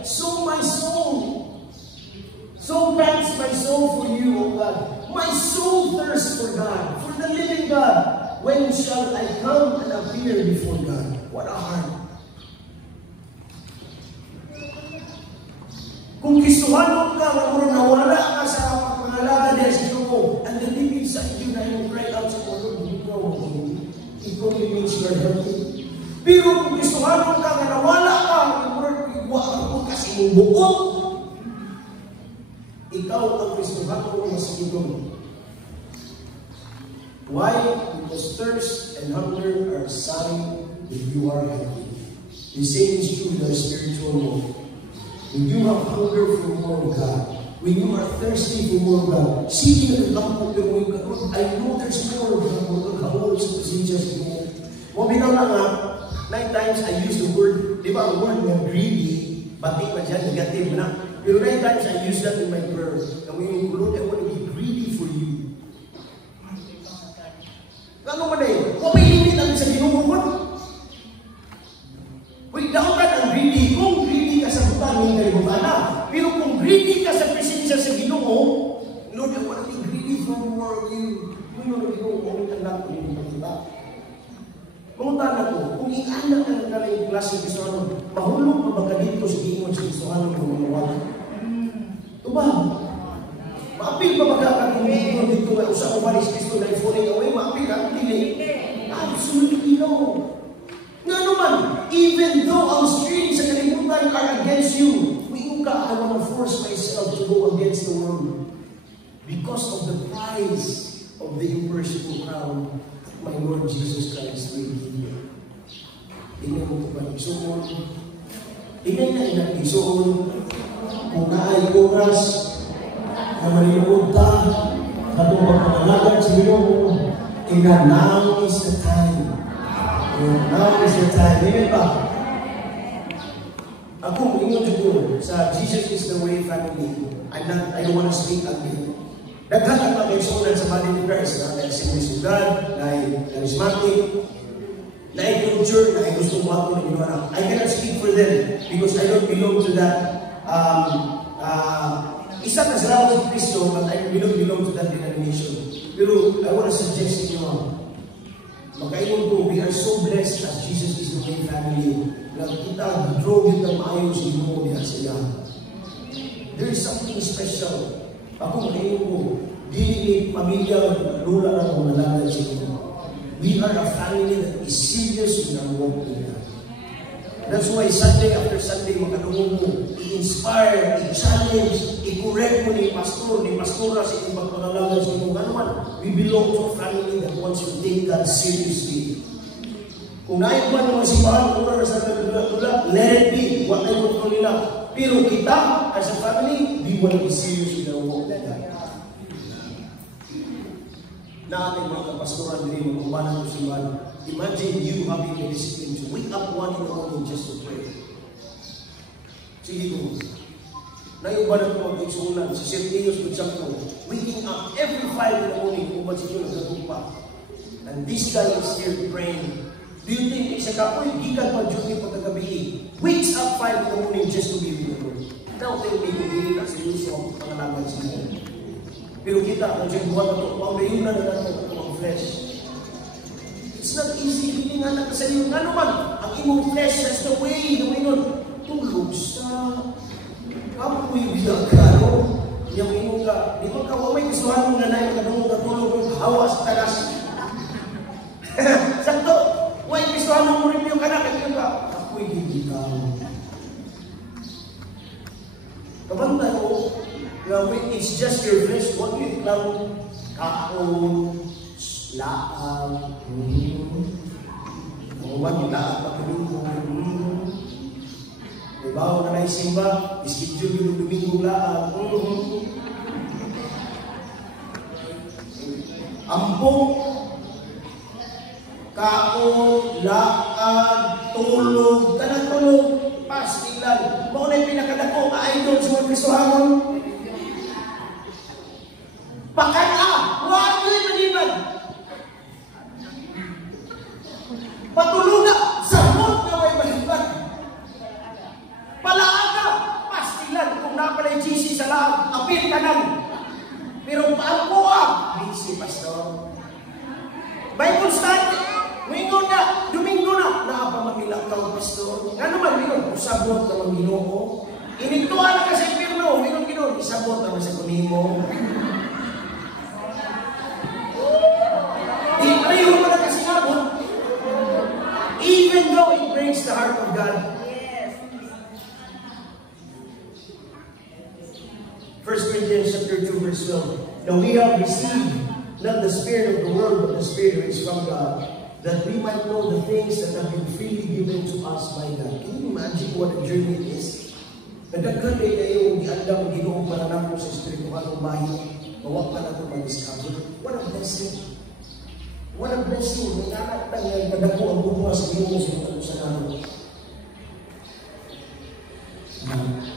So my soul, so pants my soul for you, O God. My soul thirsts for God, for the living God. When shall I come and appear before God? What a heart. Kung Kristohanon ka, nawala ka sa pangalaga niya sa Ginoo, and the living sa iyo na yung cry out sa Lord, it only means you are healthy. Pero kung Kristohanon ka, nawala ka, iwa ka kasi mong buong, ikaw ang Kristohanon sa Ginoo. Why? Because thirst and hunger are a sign that you are healthy. The same is true in our spiritual world. When you have hunger for more of God, when you are thirsty for more of God, seeking the love of God, I know there's more of God. How is the procedures mo? Mabinaw na nga, 9 times I use the word, di ba ang word na greedy, batik na dyan, negative na. Pero 9 times I use that in my prayer. Na yung Lord, I want to be greedy for you. Ano man eh, kung may limit natin sa Ginoo mo, without that ang greedy, kung greedy ka sa butan, may kalibutan na. Pero kung greedy ka sa presensya sa Ginoo, Lord, I want to be greedy for more of you. Kung yung Ginoo, kung tanda ko yung pagkita. Kung tanda ko, kung iaanak ka na yung klase ng Kristohanon, mahulog pa ba ka dito sa Ginoo sa Kristohanon kung manuwag? Ito ba? Maapil pa magkakatong dito nga usap ko ba ni Kristo na falling away? Maapil ka? Hindi. Absolutely no. Nga naman, even though ang strings sa kalimutan are against you, huwag ka, I want to force myself to go against the world because of the prize of the imperishable crown that my Lord Jesus Christ will give you. Tingnan mo ito ba? Isuon. Tingnan na inag-isuon. Kung naay oras, na malimuod ta, katong magpangalagan sa Ginoo, now is the time. Now is the time. Amen ba? Ako, ingon dito, sa Jesus is the way family, I don't want to speak again. Daghan ang pag-exunan sa body of Christ, na Assemblies of God, na charismatic, na culture, na gusto mo ako na ginawa. I cannot speak for them because I don't belong to that isa na salamat sa Kristo, but I belong to that denomination. Pero I want to suggest to you, magkaingon ko, we are so blessed as Jesus is the main family, na kita draw yun ng maayos sa Ginoo niya sila. There is something special. Ako magkaingon ko, di pamilya, lula na kung nalaman sa Ginoo. We are a family that is serious in our walk with God. That's why Sunday after Sunday, makadungog mo, i-inspire, i-challenge, i-correct mo ni pastor, ni pastora sa inyong pagpangalaman sa inyong naman. We belong to a family that wants to take God seriously. Kung naik man ng simbahan, kung na sa tula-tula, let it be, what I want to nila. Pero kita, as a family, we want to be serious in our walk with God. Na ating mga kapastoran din, mga kumanan ng simbahan, imagine you having the discipline to wake up 1 in the morning just to pray. Sige ko. Naiba na ito mag-insunan. Si Sir Teos Butchangko, waking up every 5 in the morning kung ba't siya nagkatupa. And this guy is here praying. Do you think isa kapoy, gikan pa duty pa tagabi, wakes up 5 in the morning just to be with the Lord. Now tell me kung hindi na seryoso ang pangalaman sa inyo. Pero kita, kung siya buwan na ito, pangayunan na natin ang flesh. It's not easy, hindi nga na sa iyo. Nga naman, ang imong flesh, that's the way nun. Tulog sa kapoy bilang karo. Yung imong ka, di ba ka, may gustuhan mong nanay, magkadungog na tulog yung hawa sa tagas. Sakto, may gustuhan mong rin yung kanak, at yung ka, kapoy bilang. Kabanta ko, it's just your flesh, what you lang, kaon, laang, huwag yung laang pagkadungog, diba, na naisimba, ischedule yung Domingo laang, ampong, kaon, laang, tulog, tanang tulog, pastilan. Mo na yung pinakadako ka idol sa mga Kristohanon. Pakana! Huwag nyo'y maniban! Patulunga! Sahod na may maniban! Bible study. Domingo na. Naapamagilakaw, pastor. Nga naman, Ginoo, usabot naman Ginoo. Inintuan na ka sa impirno. Ginoo, isabot naman sa kunimo. Di pareho mo na kasi abot. Even though it breaks the heart of God. Yes. 1 Corinthians chapter 2 verse 12. Now we have received not the spirit of the world, but the spirit which is from God, that we might know the things that have been freely given to us by God. Can you imagine what a journey it is? Nagkakali kayo, giandang Ginoo para na po sa espiritual ng bayan. Mawag pa na ito mag-discover. What a blessing. What a blessing. May anak na nagdadako ang bubuha sa Ginoo sa mga sa namin.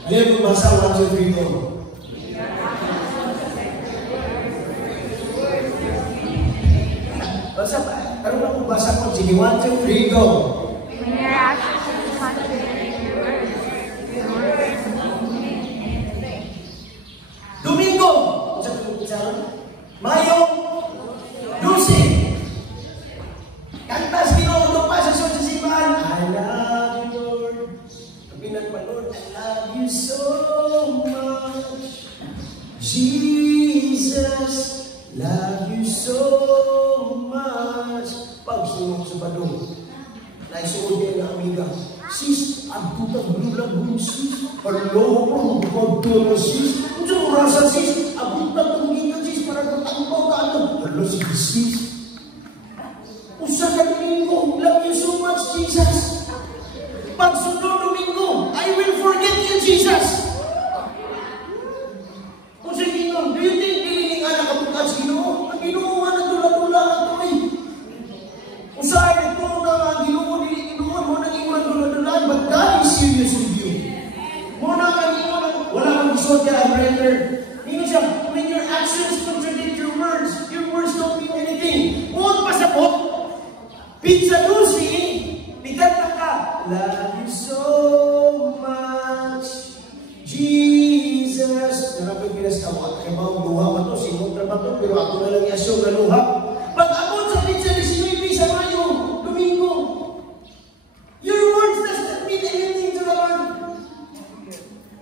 Ngayon, magbasa 1, 2, 3, 4. Basa pa. Ano na kung basa ko? Sige, 1, 2, 3, go. When your actions are contradicting your words, your words won't mean anything. Domingo! Mayong Lucy! Kantas Ginoo pa sa simbahan. I love you, Lord. Kapinan pa, Lord, I love you so much. Jesus, love you so much. Pagsunod sa badong, naisuod niya na amiga, sis, ang putang bulang-bulang sis, parlo ko, magpagtulo sis, kung rasa sis, ang putang tumingan sis, para magtangpaw ka ano, parlo sis. Usa ka Domingo, love you so much, Jesus. Pagsunod Domingo, I will forget you, Jesus. Kung sa Ginoo, do you think pililing anak kabukas Ginoo? Ang Ginoo nga nagdula-dula lang ito eh. Usahay ito na ang Ginoo, Ginoo mo nang iwan dula-dula, but God is serious with you. Muna ang Ginoo, wala kang gusto niya, brother. Hindi siya, when your actions contradict your words don't mean anything. Huwag pasapot. Pizza Lucy, bigat na ka. Love you so much, Jesus. Narapin pinastawa. Kaya mga luha pa to, simong trabaho to, pero ako na lang yasyo na luha. Pag-abot sa pizza ni Sinuipi sa Mayo, Domingo, your words does not mean anything to the Lord.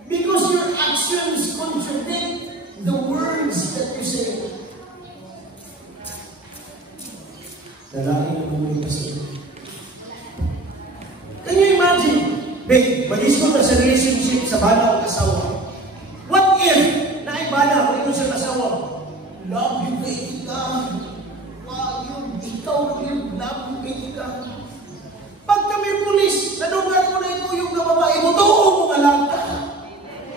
Because your actions contradict the words that you say. Lalaki na bumuli kasi. Can you imagine? Babe, mag-isip na sa relationship sa bala o asawa. What if naibala ko ito sa asawa? Love you, baby ka. Wow, ikaw yung love you, baby ka. Pag kami pulis, nanugan mo na ito yung babae mo, tuo mo nga lang ka.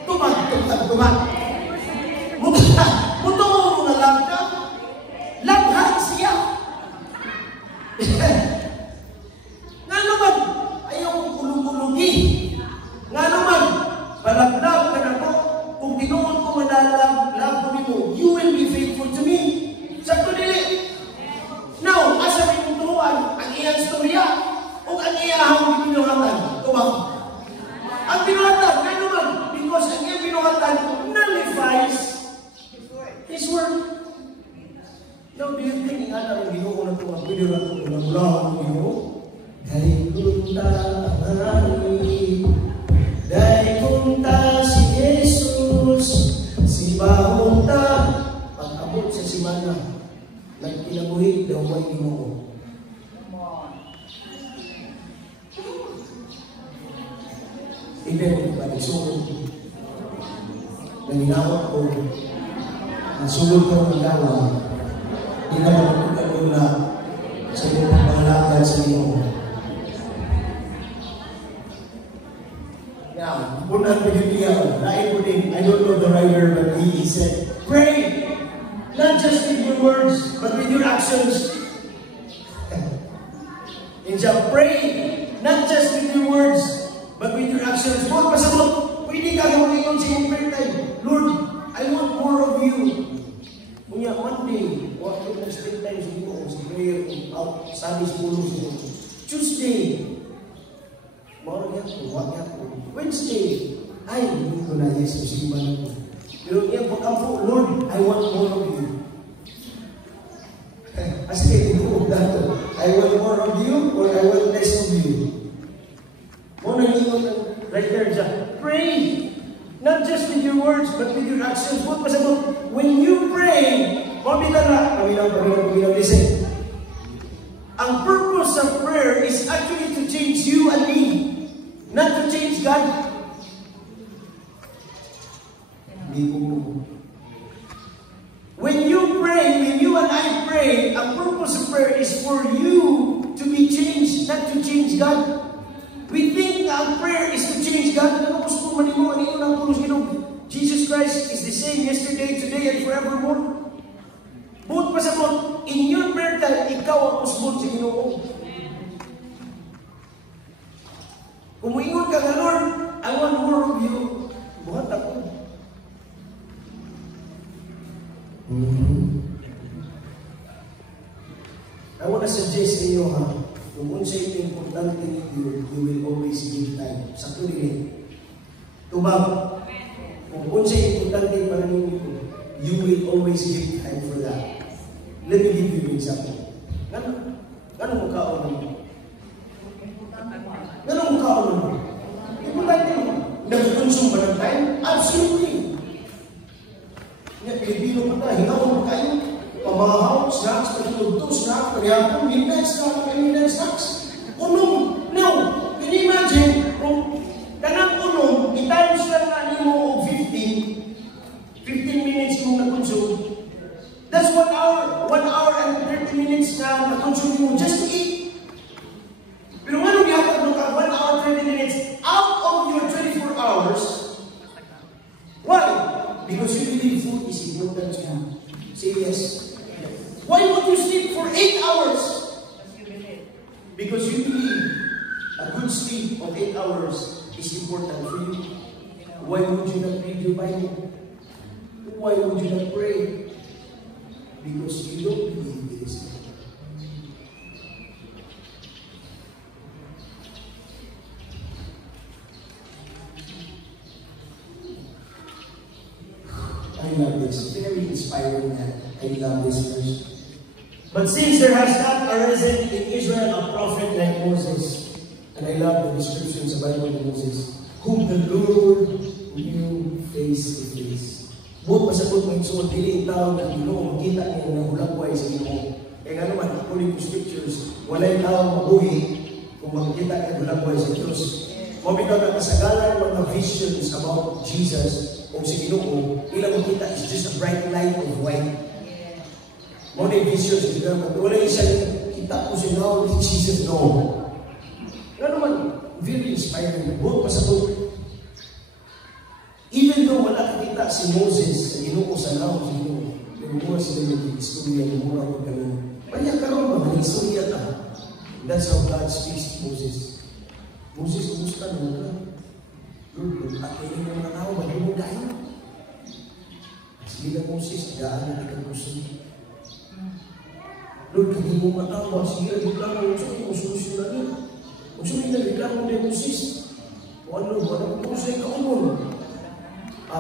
Tumag. Mutuo mo nga lang ka. Labhan siya. Nga naman, ayaw kong kulong-kulungi. Nga naman, palablab ka na po. Kung tinuon ko manalab ko nito, you will be faithful to me. Sakto nili. Now, asa may kuturuan, ang iyang storya, o ang iyang pinuhatan. Tuwag. Ang pinuhatan, nga naman, because ang iyang pinuhatan nullifies His word. Now, do you think nga na ang Ginoo na ito, ang pwede na ito, nagulang ang Ginoo? Dahil kunta si Jesus, si Bahunta, pag-abot sa simana, nagkinabuhi daw may Ginoo. Even kung pag-isunod, nanginawag ko, nasunod ko ng dawa, hindi na magpapagod na sa iyong pangalakad sa iyo. Now, unang pinagdiyan, lain ko din, I don't know the writer, but he said, pray, not just with your words, but with your actions. And siya, pray, not just with your words, but with your actions. Huwag pasabot, pwede ka gawin yun sa iyong prayer time. Lord, I want more of you. Kunya, Monday, what you can spend time sa iyo, sa prayer, out, studies, pulong sa iyo. Tuesday, more yan po, wag yan po. Wednesday, ay, hindi ko na yes, simba na po. Pero yan, pagkampo, Lord, I want more of you. Kasi ito, I want more of you or I want less of you. Muna yung right there siya. Pray! Not just with your words, but with your actions. When you pray, listen. Ang purpose of prayer is actually to change you and me, not to change God. When you pray, when you and I pray, ang purpose of prayer is for you to be changed, not to change God. We think our prayer is to change God. Jesus Christ is the same yesterday, today, and forevermore. But pasabot, in your prayer time, ikaw ang usbod sa Ginoo. Kung muingon ka nga, Lord, I want more of you, buhat ako. I want to suggest sa iyo, kung unsa ito importante ninyo, you will always give time. Sa tuloy tumab. Kung unsa importante para ninyo, you will always give time for that. Let me give you an example. Ganun mo kaon mo? Ganun mo kaon mo? Importante mo. Nag-consume ba ng time? Absolutely. Nga, Pilipino pa tayo. Hingaw mo tayo. Pamahaw, snacks, pagkilog snacks, paghihapon, midnight snacks. Unom. Now, can you imagine kung kanang unom, i-times lang na mo 15 minutes mong na-consume. That's 1 hour and 30 minutes na na-consume mo just to eat. Pero nga nung yakag mo ka, 1 hour, 30 minutes out of your 24 hours. Why? Because you believe food is important to you. Say yes. Why would you sleep for 8 hours? Because you believe a good sleep of 8 hours is important for you. Why would you not read your Bible? Why would you not pray? Because you don't believe it is. I love this. Very inspiring. I love this verse. But since there has not arisen in Israel a prophet like Moses, and I love the descriptions of the Bible of Moses, whom the Lord knew face to face. Buot pasabot mo yung dili tao na Ginoo, makita niya na hulagway sa Ginoo. Kaya nga naman, according to scriptures, walay tao mabuhi kung makikita niya hulagway sa Diyos. Mabitaw na kasagalan mga visions about Jesus o si Ginoo, ilang makita is just a bright light of white. Mga visions, wala yung siya kita ko si now, Jesus no. Nga naman, very inspiring. Buot pasabot. Even though wala kakita si Moses sa Ginoo sa laon sa Ginoo, pero mura sila yung istorya ng mura ko ganun. Maya karoon ba, may istorya ta. That's how God speaks to Moses. Moses, kumusta naman ka? Lord, pag-akin yung mga tao, bagay mo dahil. Sige na Moses, gaan na ikaw gusto. Lord, hindi mo matawa. Sige, reklamo. Solusyon na niya. Kung suming na reklamo ni Moses, o ano, wala ko sa ikaumon.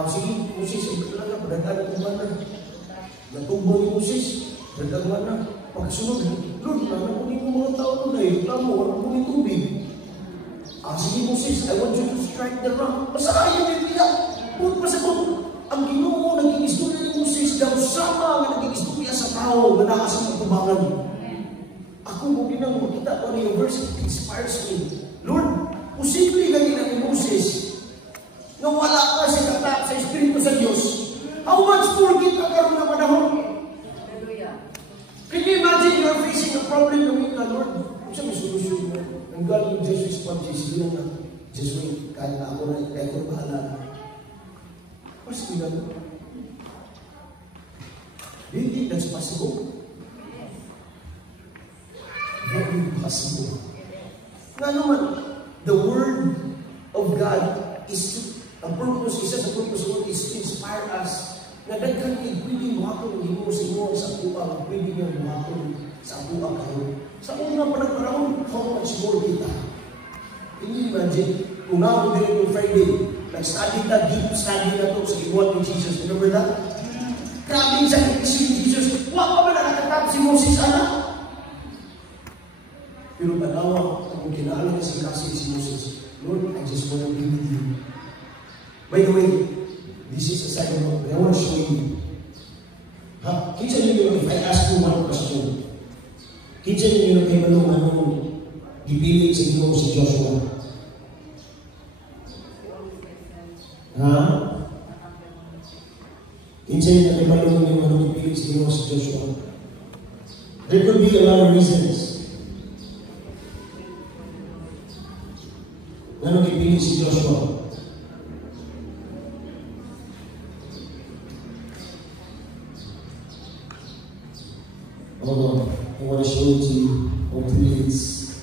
Sige, Moses, ito talaga, pagdataan ko mana. Natubo ni Moses, pagdataan mana. Pagkasunod, Lord, nanakunin mo mga tao ko na reklamo, wala ko ni tubig. Sige, Moses, I want you to strike the rock. Masahayan yung pila. Buot pasabot. Ang Ginoo naging istorya ni Moses daw sama nga naging istorya sa tao na nakasang magtubangan. Ako mo ginang makita ko na yung verse, it inspires me. Lord, posible ganyan ni Moses na wala ka sa katak sa Espiritu sa Diyos. How much more kita karoon na panahon? Can you imagine you are facing a problem na with the Lord? Kung siya may solusyon mo, ang God will just respond to you na, just wait, kaya na ako na, kaya ko bahala. What's the matter? Do you think that's possible? Very possible. Nga naman, the Word of God is to, ang purpose, isa sa purpose of God is to inspire us na daghan kay pwede makakon ng Ginoo sa inyo sa buwang, pwede niya makakon sa buwang kayo. Sa una pa ng panahon, how much more kita? Can you imagine? Kung nga ako din Friday, nag-study na, deep study na ito sa iwan ni Jesus. Remember that? Grabe sa kisip ni Jesus. Wala pa ba nakakatawa? nagtatap si Moses, anak. Pero tanawa, kung kinaalam si Moses, Lord, I just want to be with you. By the way, this is a side note, I want to show you. Kinsa ninyo, if I ask you one question, kinsa ninyo kay anong gipili sa Ginoo si Joshua? Kinsa ninyo kay anong gipili sa Ginoo si Joshua? There could be a lot of reasons. Anong gipili si Joshua? Hold on, I want to show it to you. Hopefully it's...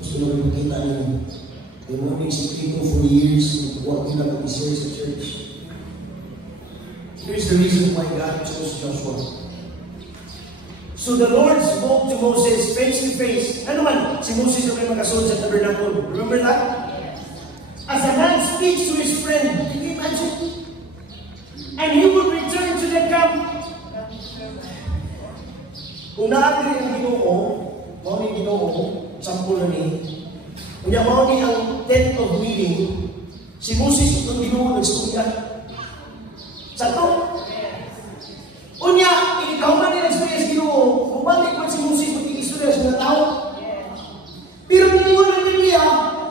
Gusto namin makita niyo. The morning secreto for years, what we have to be serious at church. Here's the reason why God chose Joshua. So the Lord spoke to Moses face to face. Ano man, si Moses na may magkasunod sa tabernacle. Remember that? As a man speaks to his friend, can you imagine? And he would return to the camp. Kung naagri ang Ginoo, mao ni Ginoo, sample na ni. Kung mao ni ang tent of meeting, si Moses itong Ginoo nagsuya. Sa to? Unya, ikaw man ni nagsuya sa Ginoo, kung balik man si Moses mag-iistorya sa mga tao. Pero niyon ang Biblia,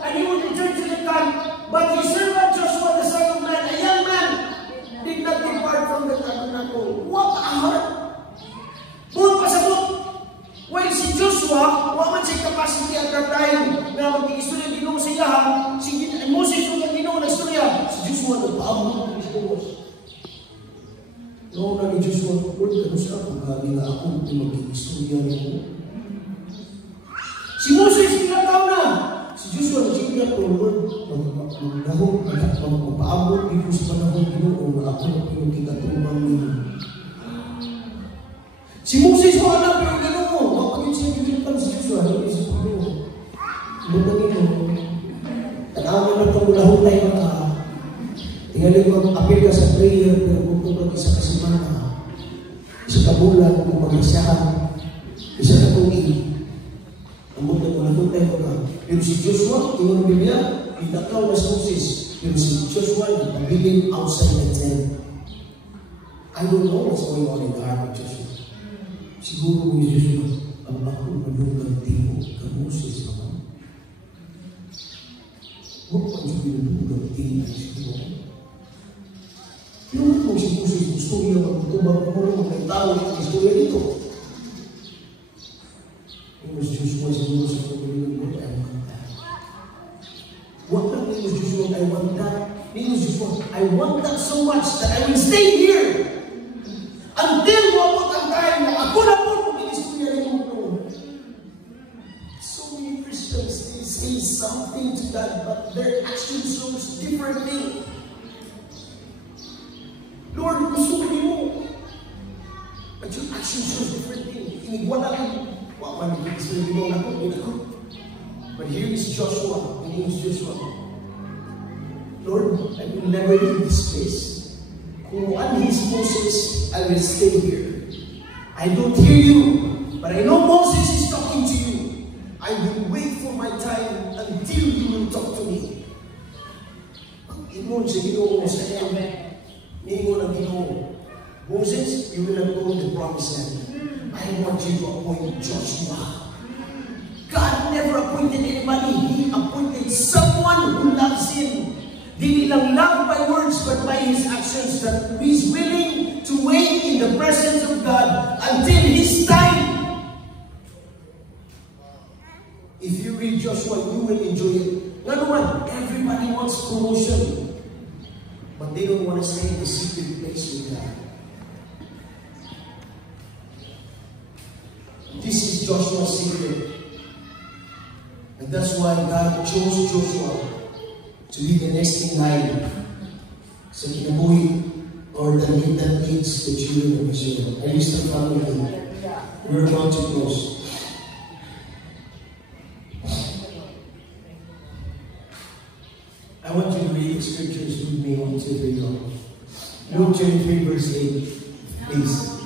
and he would return to the camp. But his servant Joshua, the son of man, a young man, did not depart from the tabernacle. What a heart! Buot pasabot! While si Joshua, waman siya capacity at that time na mag-istorya Ginoo sa iya, si Moses yung Ginoo na istorya. Si Joshua nagpaabot ng Ginoo. Noong na ni Joshua, Lord, ano siya kung gabi na ako mag-istorya niyo? Si Moses, pinataw na! Si Joshua nagsigla ko, Lord, magpaabot dito sa panahon Ginoo na ako pinagkikatulungan ninyo. Si Moses mo alam pero Ginoo, mapagin siya gilipan si Joshua, hindi si Ginoo. Lord Ginoo, tanawan na itong mulahon tayo mga tingaling mag-apil ka sa prayer pero kung tungkol isa kasimana, isa kabulan, kung mag-isahan, isa katungin, ang mundo mo natutay mo ka. Pero si Joshua, yung Biblia, itakaw na si Moses. Pero si Joshua, nagpabiling outside the tent. I don't know what's going on in the heart of Joshua. Siguro mo si Joshua, ang ako manugang timo ka Moses naman. Huwag pa siya manugang timo si Joshua. Pero mo si Moses, gusto niya magtubang mo ng tao ng istorya dito. Mas Joshua siguro sa pagkakas mo, I want that. What the name of Joshua? I want that. Name of Joshua, I want that so much that I will stay here until wabot ang time na ako na po mag-istorya ng mundo. So many Christians, they say something to that, but their action shows differently. Lord, gusto ko mo. But your action shows differently. Inigwala lang. But here is Joshua, and he is Joshua. Lord, I will never leave this place. Kung one is Moses, I will stay here. I don't hear you, but I know Moses is talking to you. I will wait for my time until you will talk to me. Ingon sa Ginoo sa iyo. Ingon ang Ginoo. Moses, you will not go to the promised land. I want you to appoint Joshua. God never appointed anybody. He appointed someone who loves Him. Dili lang love by words, but by His actions, that He is willing to wait in the presence of God until His time. If you read Joshua, you will enjoy it. Ano man, everybody wants promotion, but they don't want to stay in the secret place with God. This is Joshua's secret. And that's why God chose Joshua to be the next in line sa kinabuhi or that leads the children of Israel. Are you still following me? We're about to close. 1, 2, 3, go. Luke 23, verse 8, please.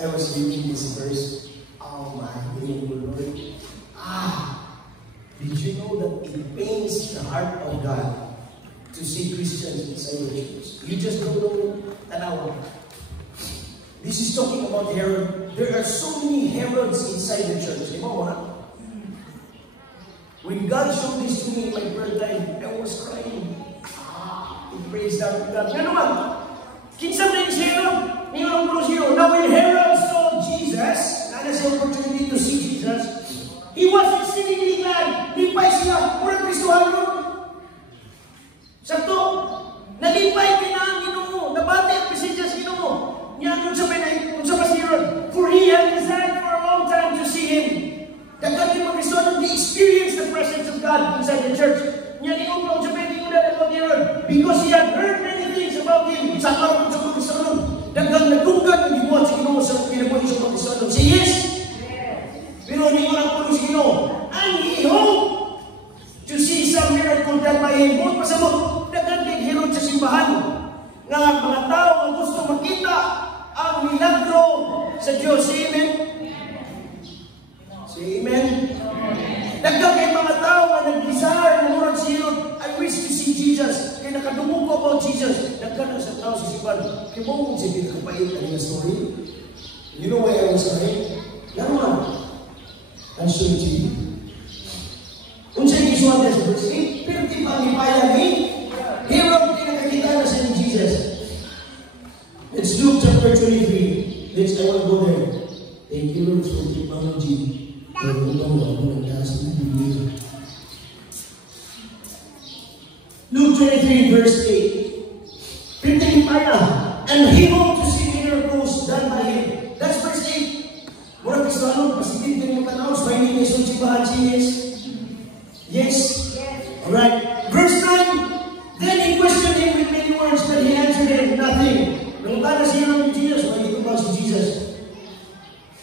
I was reading this verse. Oh my Lord. Did you know that it pains the heart of God to see Christians inside the church? You just don't know an hour. This is talking about Herod. There are so many Herods inside the church. You know what? When God showed this to me in my prayer time, I was crying. Praise God. You know what? Kinsa na yung Herod? Now when Herod saw Jesus, not as an opportunity to see Jesus, he was exceedingly glad. Lipay siya. Murang Kristohan mo. Sakto. Nalipay ka na ang Ginoo. Nabati ang presensya sa Ginoo. Niya kung sa si Herod. For he had desired for a long time to see him. Dagat yung mga Kristohan, they experienced the presence of God inside the church. Niya kung sa pwede mo na about Herod. Because he had heard many things about him. Sa karoon sa mga Kristohan. Dagang nagunggan ang gibuhat sa Ginoo sa pinabuhay sa mga Kristohan. Say yes. Pero hindi mo lang puno si Ginoo. And he hoped to see some miracle done by him. Buot pasabot, dagan kay Herod sa simbahan. Nga mga tao ang gusto makita ang milagro sa Diyos. Say amen? Say amen? Dagan kay mga tao nga nag-desire na murag si Herod. I wish to see Jesus. Kaya nakadumog ko about Jesus. Dagan ang sa tao sa simbahan. Kaya mo kung sige kapait ang story. You know why I was crying? Naman. I'll show it to you. Unsay gisuan sa verse 8, pero di ba nipaya ni Herod tinakakita na sa Jesus. It's Luke chapter 23. I want to go there. Thank you Lord for technology. Pero ito ako nagkas na Biblia. Luke 23 verse 8. Pero nipaya, and he hoped to see miracles done by him. That's verse 8. Murang Kristohan, pasitin din yung tanaw, sa hindi niya simbahan si yes. Yes? Alright. Verse 9. Then he questioned him with many words, but he answered him nothing. Nung tana siya ng Jesus, magiging ba si Jesus?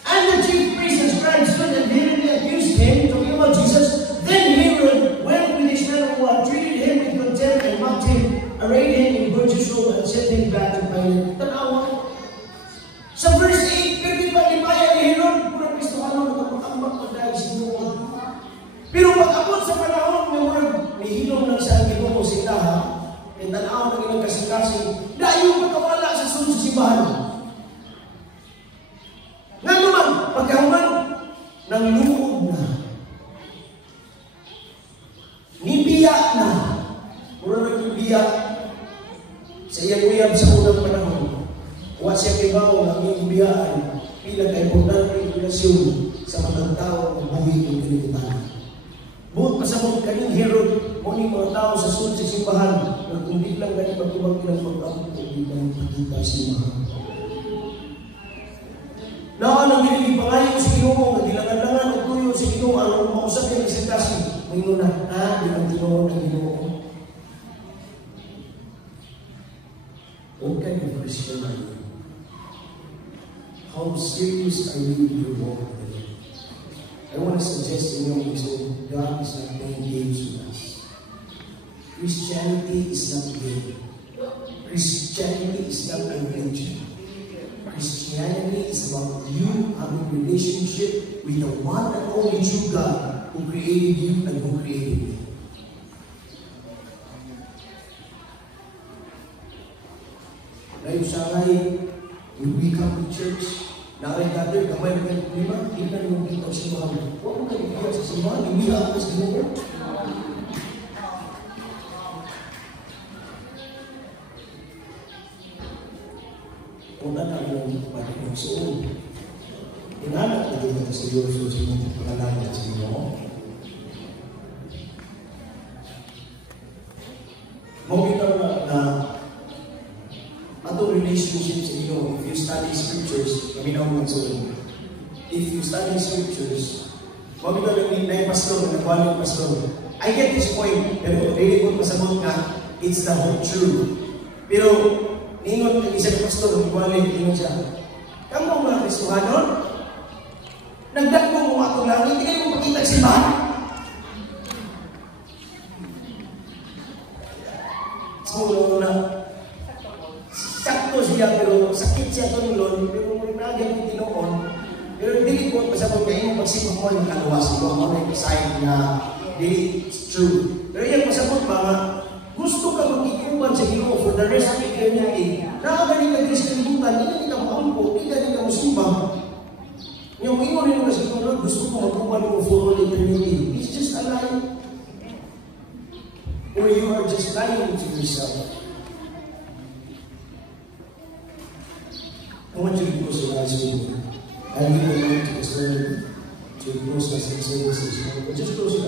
And the chief priests and scribes stood and vehemently accused him, talking about Jesus. Then Herod went with his men of war, treated him with contempt and mocked him, arrayed him in gorgeous robe, and sent him back to Pilate. Tanawa. Sa verse 8, pwede ba ipaya ni Herod? Pura Kristohan ang nakapakambak na dahil sinuha. Pero pag-abot sa panahon ng murag, may hilong lang sa Ginoo sila ha, may tanaw ng ilang kasing-kasing, dahil magkawala sa sunod sa simbahan. Nga naman, pagkahuman, nang luod na, nibiya na, murag nibiya, sa iyang uyab sa unang panahon. Huwag siya kibaw ng iyong biyaan bilang kaimportanteng relasyon sa mga tao ng buhay ng Pilipinas. Buot pasabot kanyang Herod, muling mga tao sa sunod sa simbahan na kung di lang ganyan magtubag ilang pagkakot kung di lang pakita simbahan. Naan ang nililig pangayon sa Ginoo, nadilangan-langan ang tuyo sa Ginoo, ang mausap yung isitasi. Ngayon na, di lang Ginoo ng Ginoo. What kind of Christian are you? How serious are you in your walk with Him? I want to suggest to you so God is not playing games with us. Christianity is not a game. Christianity is not a religion. Christianity is about you having a relationship with the one and only true God who created you and who created me. Ngayon sa ngayon, when we come to church, nakakay kamay ng mga problema, hindi na naman kita sa simbahan. Huwag mo kayo bigyan sa simbahan, hindi ako sa simbahan. Punta na ako ng pagkakas soon. Inanak na din natin sa Diyos sa mga pangalaman sa inyo. Mawita na atong relationship sa inyo, if you study scriptures, kami na umang soon. If you study scriptures, mawita na yung pastor, nagwala yung pastor, I I get this point, pero really po pasabot nga, it's the whole truth. Pero, ningon ang isang pastor, igualin, ningon siya, kamo mga Kristohanon, nagdagpo mo ako lang, hindi kayo makita sila. So, sakto siya, pero sakit siya tulon, pero naging yung tinoon. Pero hindi po, pasabot kayo, pagsipag mo yung kaluwas mo, mo na yung sign na it's true. Pero yan, pasabot ba nga, gusto ka mag-ikuban sa Ginoo for the rest of eternity. Nakagaling ka Christian bukan, hindi ka maampo, hindi ka musumbang. Yung ingon rin mo sa Ginoo, gusto ko mag-ikuban mo for all eternity. It's just a lie. Or you are just lying to yourself. I want you to close your eyes with me. I leave the Lord to His word to close us and say this. Just close your eyes.